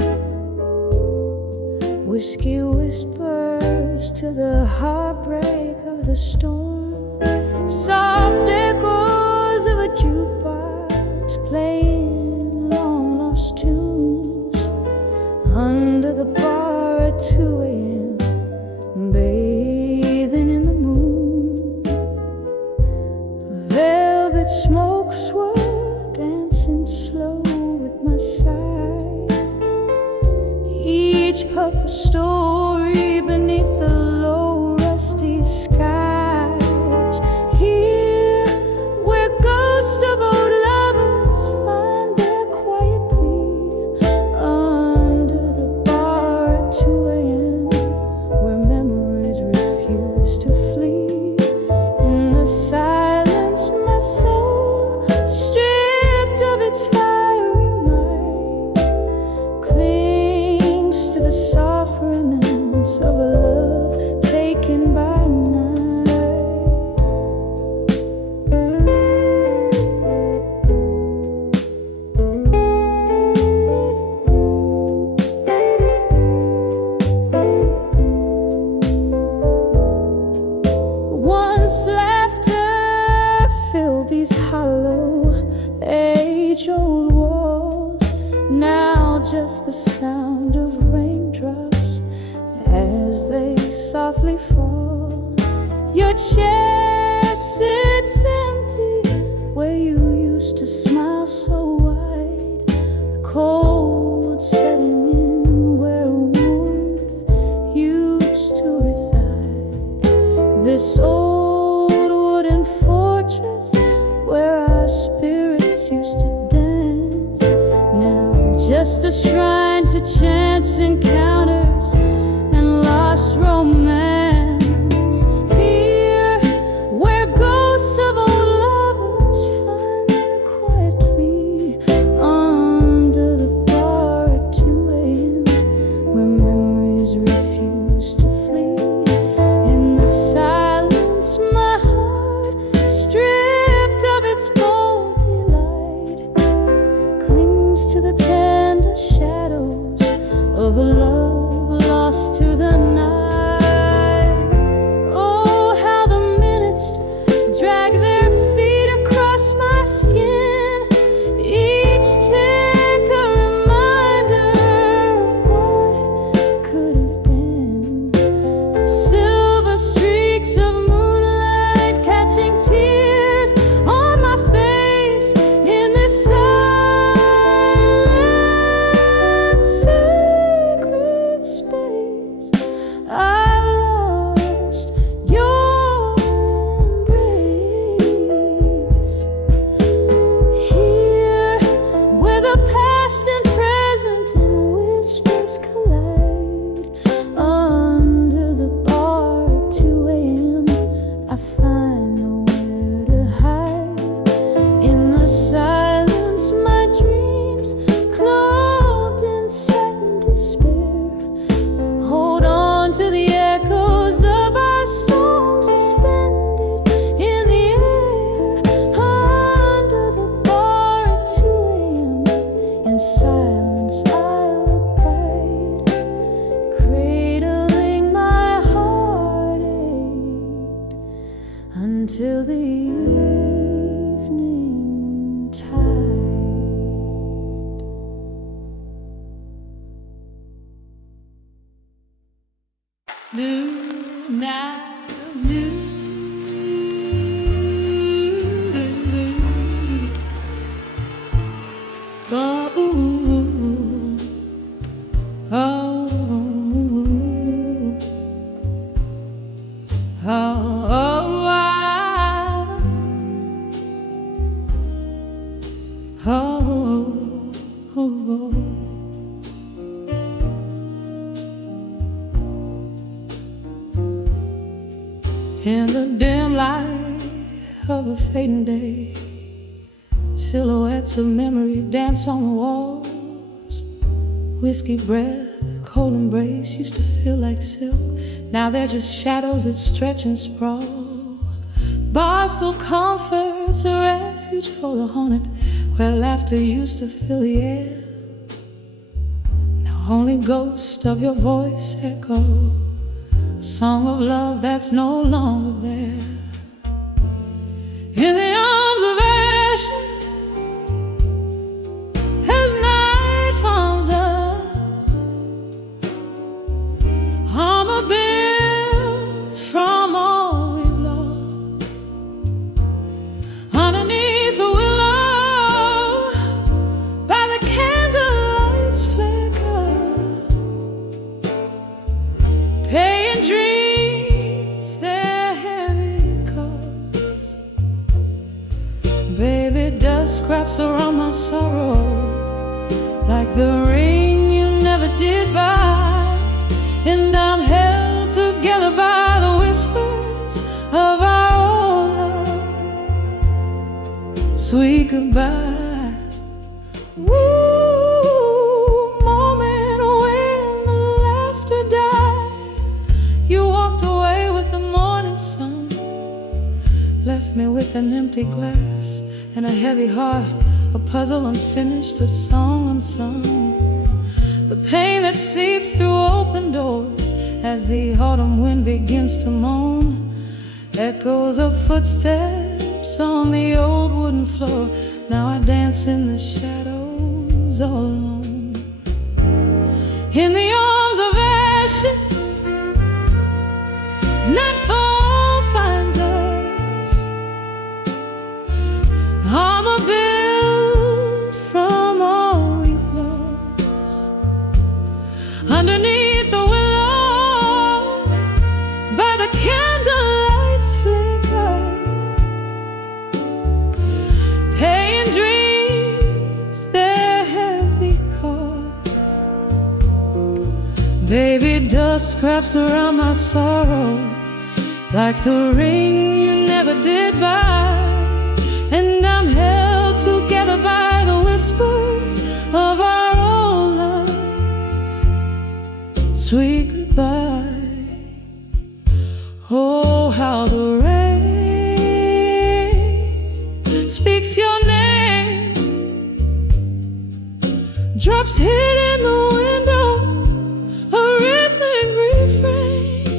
Whiskey whispers to the heartbreak of the storm, soft echoes of a jukebox playing long lost tunes under the bar at 2 a.m., bathing in the moon. Velvet smoke swirl, dancing slow with my sighs, each puff a story beneath the low rusty skies. Here where ghosts of old lovers find their quiet plea, under the bar at 2 a.m., where memories refuse to flee. In the silence my soul, stripped of its fiery might, clings to the soft remnants of a love taken by night. Once laughter filled these hollow, age-old walls, now just the sound of raindrops as they softly fall. Your chair sits empty where you used to smile so wide, the cold setting in where warmth used to reside. This old wooden fortress where our spirits used to dance, now just a shrine to chance encounters and lost romance. Here where ghosts of old lovers find their quiet plea, under the bar at 2 a.m., where memories refuse to flee. In the silence my heart, stripped of its bold delight, clings to the tender shadows of a love lost to the night. Oh, how the minutes drag their feet across my skin, each tick a reminder of what could have been. Silver streaks of moonlight catching tears on my face in this silent, sacred space. I lost your embrace. Here where the past and present in whispers collide, under the bar at 2 a.m., I find nowhere to hide. In the silence my dreams, clothed in satin despair, hold on to the echoes of our songs suspended in the air, under the bar at 2 a.m. In silence I'll abide, cradling my heartache until the evening tide. New night, new. Oh, oh, oh, oh, oh. In the dim light of a fading day, silhouettes of memory dance on the walls. Whiskey breath, cold embrace used to feel like silk. Now they're just shadows that stretch and sprawl. Barstool comforts a refuge for the haunted, where laughter used to fill the air. Now only ghosts of your voice echo a song of love that's no longer there. In the arms of ashes, as night follows us, armor built from all we've lost. Underneath the willow, by the candlelight's flicker, paying dreams their heavy cost. Baby, dust scraps around my sorrow, like the ring you never did buy. And I'm held together by the whispers of our old love. Sweet goodbye. Woo, moment when the laughter died. You walked away with the morning sun, left me with an empty glass and a heavy heart, a puzzle unfinished, a song unsung. The pain that seeps through open doors as the autumn wind begins to moan. Echoes of footsteps on the old wooden floor. Now I dance in the shadows all alone. In the arms of ashes, as nightfall finds us, armor built from all we've lost. Underneath the willow, by the candlelight's flicker, paying dreams their heavy cost. Baby, dust scraps around my sorrow, like the ring you never did buy. And I'm held together by the whispers of our old lives. Sweet goodbye. Oh, how the rain speaks your name, drops hit in the window, a rhythmic refrain,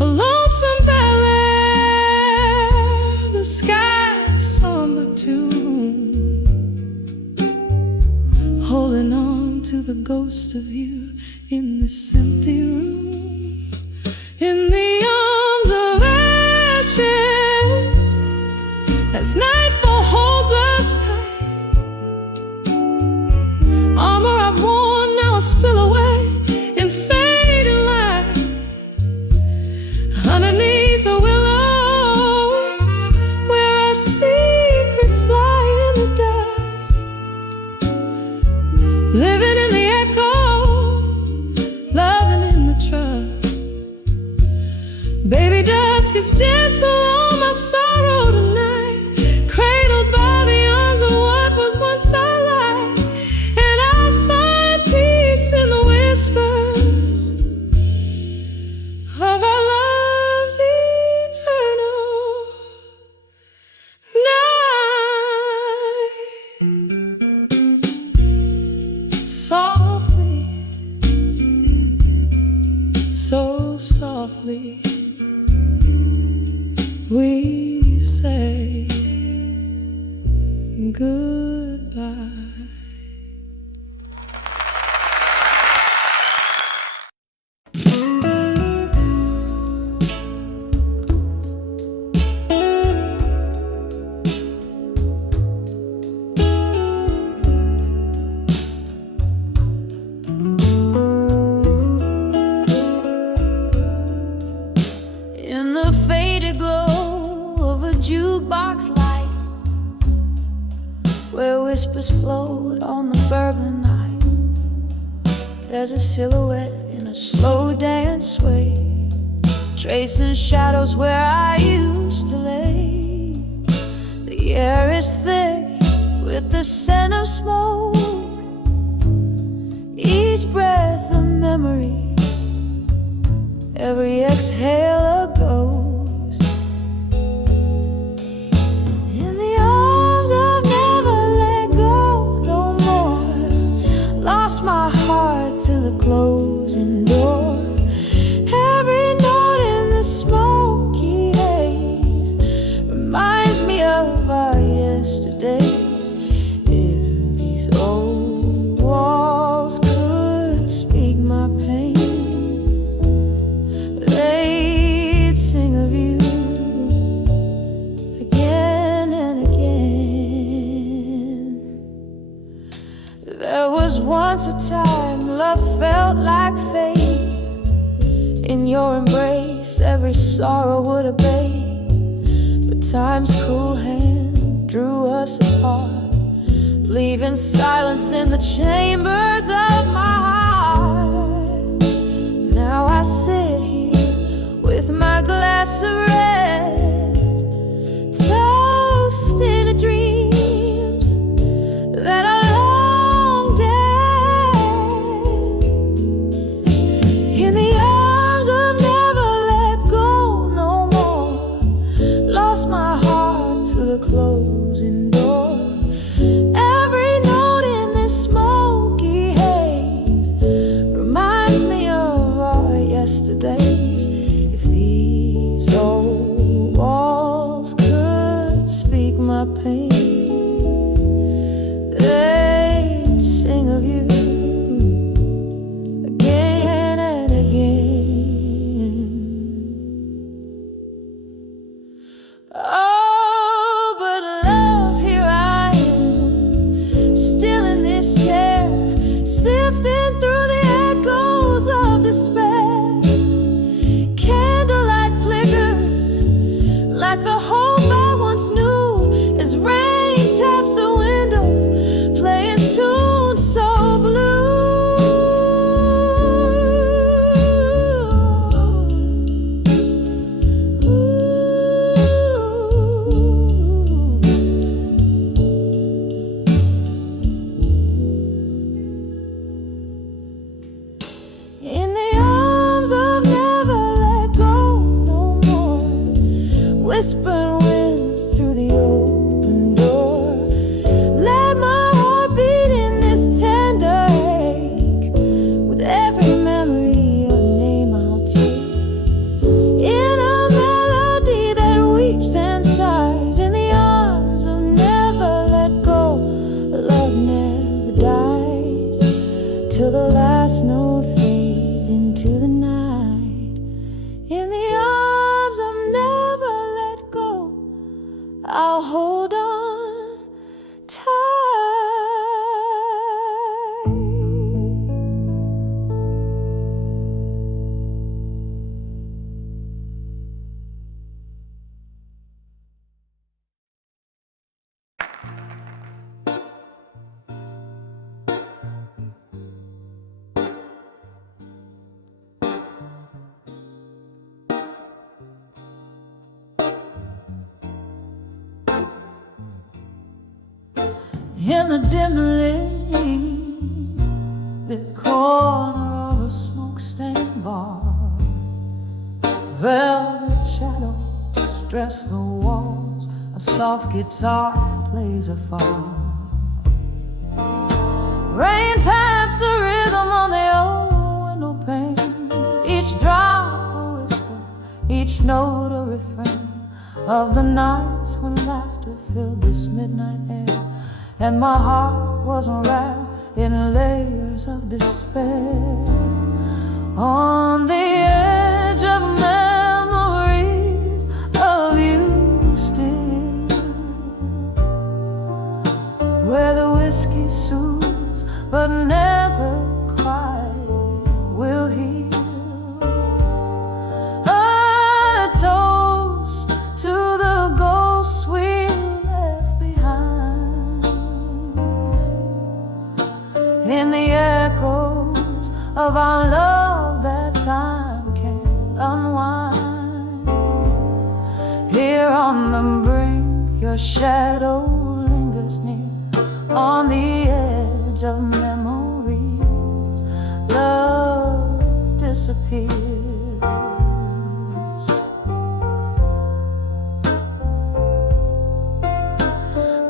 a lonesome ballad, the sky's somber tune, holding on to the ghost of you in this empty room. In the arms of ashes, as nightfall holds us tight, armor I've worn, now a silhouette in fading light. Underneath the willow, where our secrets lie in the dust, living in the echo, loving in the trust. Baby, dusk is gentle on my sorrow tonight, cradled by the arms of what was once our life. And I find peace in the whispers of our love's eternal night. Softly, so softly, we say goodbye. In the faded glow of a jukebox light, where whispers float on the bourbon night, there's a silhouette in a slow dance sway, tracing shadows where I used to lay. The air is thick with the scent of smoke, each breath a memory, every exhale a ghost. In the arms I've never let go no more, lost my heart to the closing door. once a time love felt like fate. In your embrace every sorrow would obey. But time's cruel hand drew us apart, leaving silence in the chambers of my heart. Now I sit here with my glass of red, toasting the dreams that are long dead. In the arms of never let go no more, lost my heart to the closing door. Every note in this smoky haze reminds me of our yesterdays. If these old walls could speak my pain, they'd sing of you again and again. Oh, but love, here I am, still in this chair, sifting through the echoes of despair. Candlelight flickers like the hope I once knew, as rain taps the window, playing tunes so blue. In the arms of never let go no more, whisper winds through the open door. Let my heart beat in this tender ache, with every memory or name I'll take. In a melody that weeps and sighs, in the arms of never let go, love never dies, till the last note fades into the night. In the arms of never let go, I'll hold on tight. In the dimly lit corner of a smoke-stained bar, velvet shadows dress the walls, a soft guitar plays afar. Rain taps the rhythm on the old window pane, each drop a whisper, each note a refrain of the nights when laughter filled this midnight air, and my heart was wrapped in layers of despair. On the edge of memories of you still, where the whiskey soothes but never quite will heal. A toast to the ghosts we left behind, in the echoes of our love that time can't unwind. Here on the brink, your shadow lingers near, on the edge of memories, love disappears.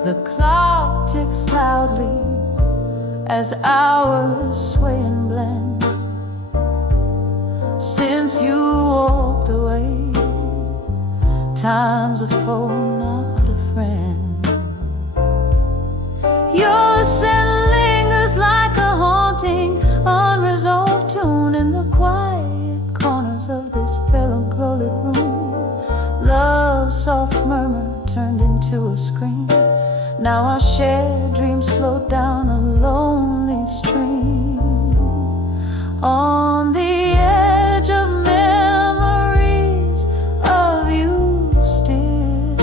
The clock ticks loudly as hours sway and blend. Since you walked away, time's a foe, not a friend. Your scent lingers like a haunting, unresolved tune in the quiet corners of this melancholy room. Love's soft murmur turned into a scream. Now our shared dreams float down a lonely stream. on the edge of memories of you still,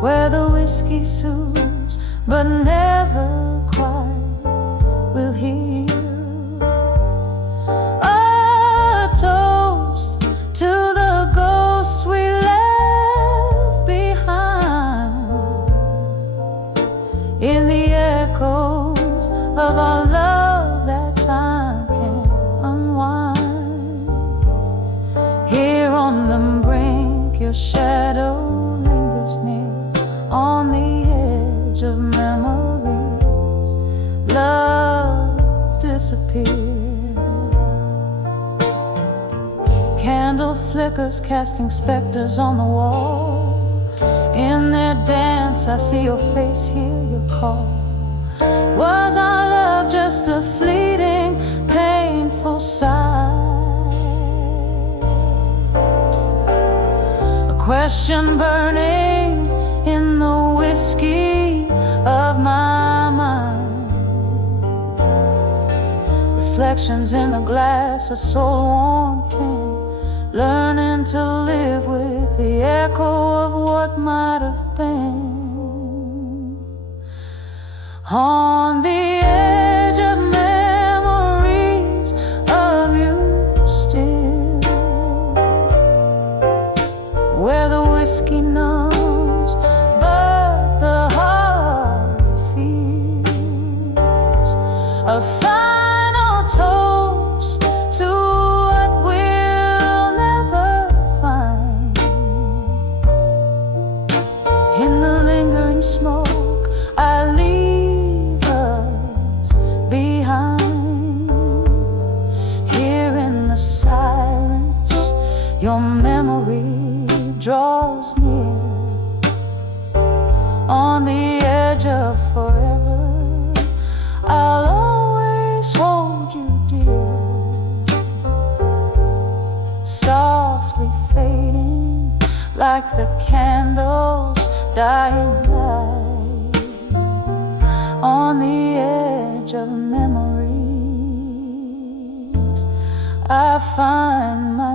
where the whiskey soothes but never quite will heal. A toast to the ghosts we left behind in the echoes of our love that time can't unwind. Here on the brink, your shadow lingers near, on the edge of memories, love disappeared. Candle flickers casting specters on the wall. In their dance I see your face, hear your call. Was our love just a fleeting, painful sigh? A question burning in the whiskey of my mind. Reflections in the glass, a soul-worn thing, learning to live with the echo of what might have been. On the edge of memories of you still, where the whiskey numbs but the heart feels. A final toast to what we'll never find. In the lingering smoke I leave us behind. Here in the silence your memory draws near, on the edge of forever I'll always hold you dear, softly fading like the candles dying light, on the edge of memories I find my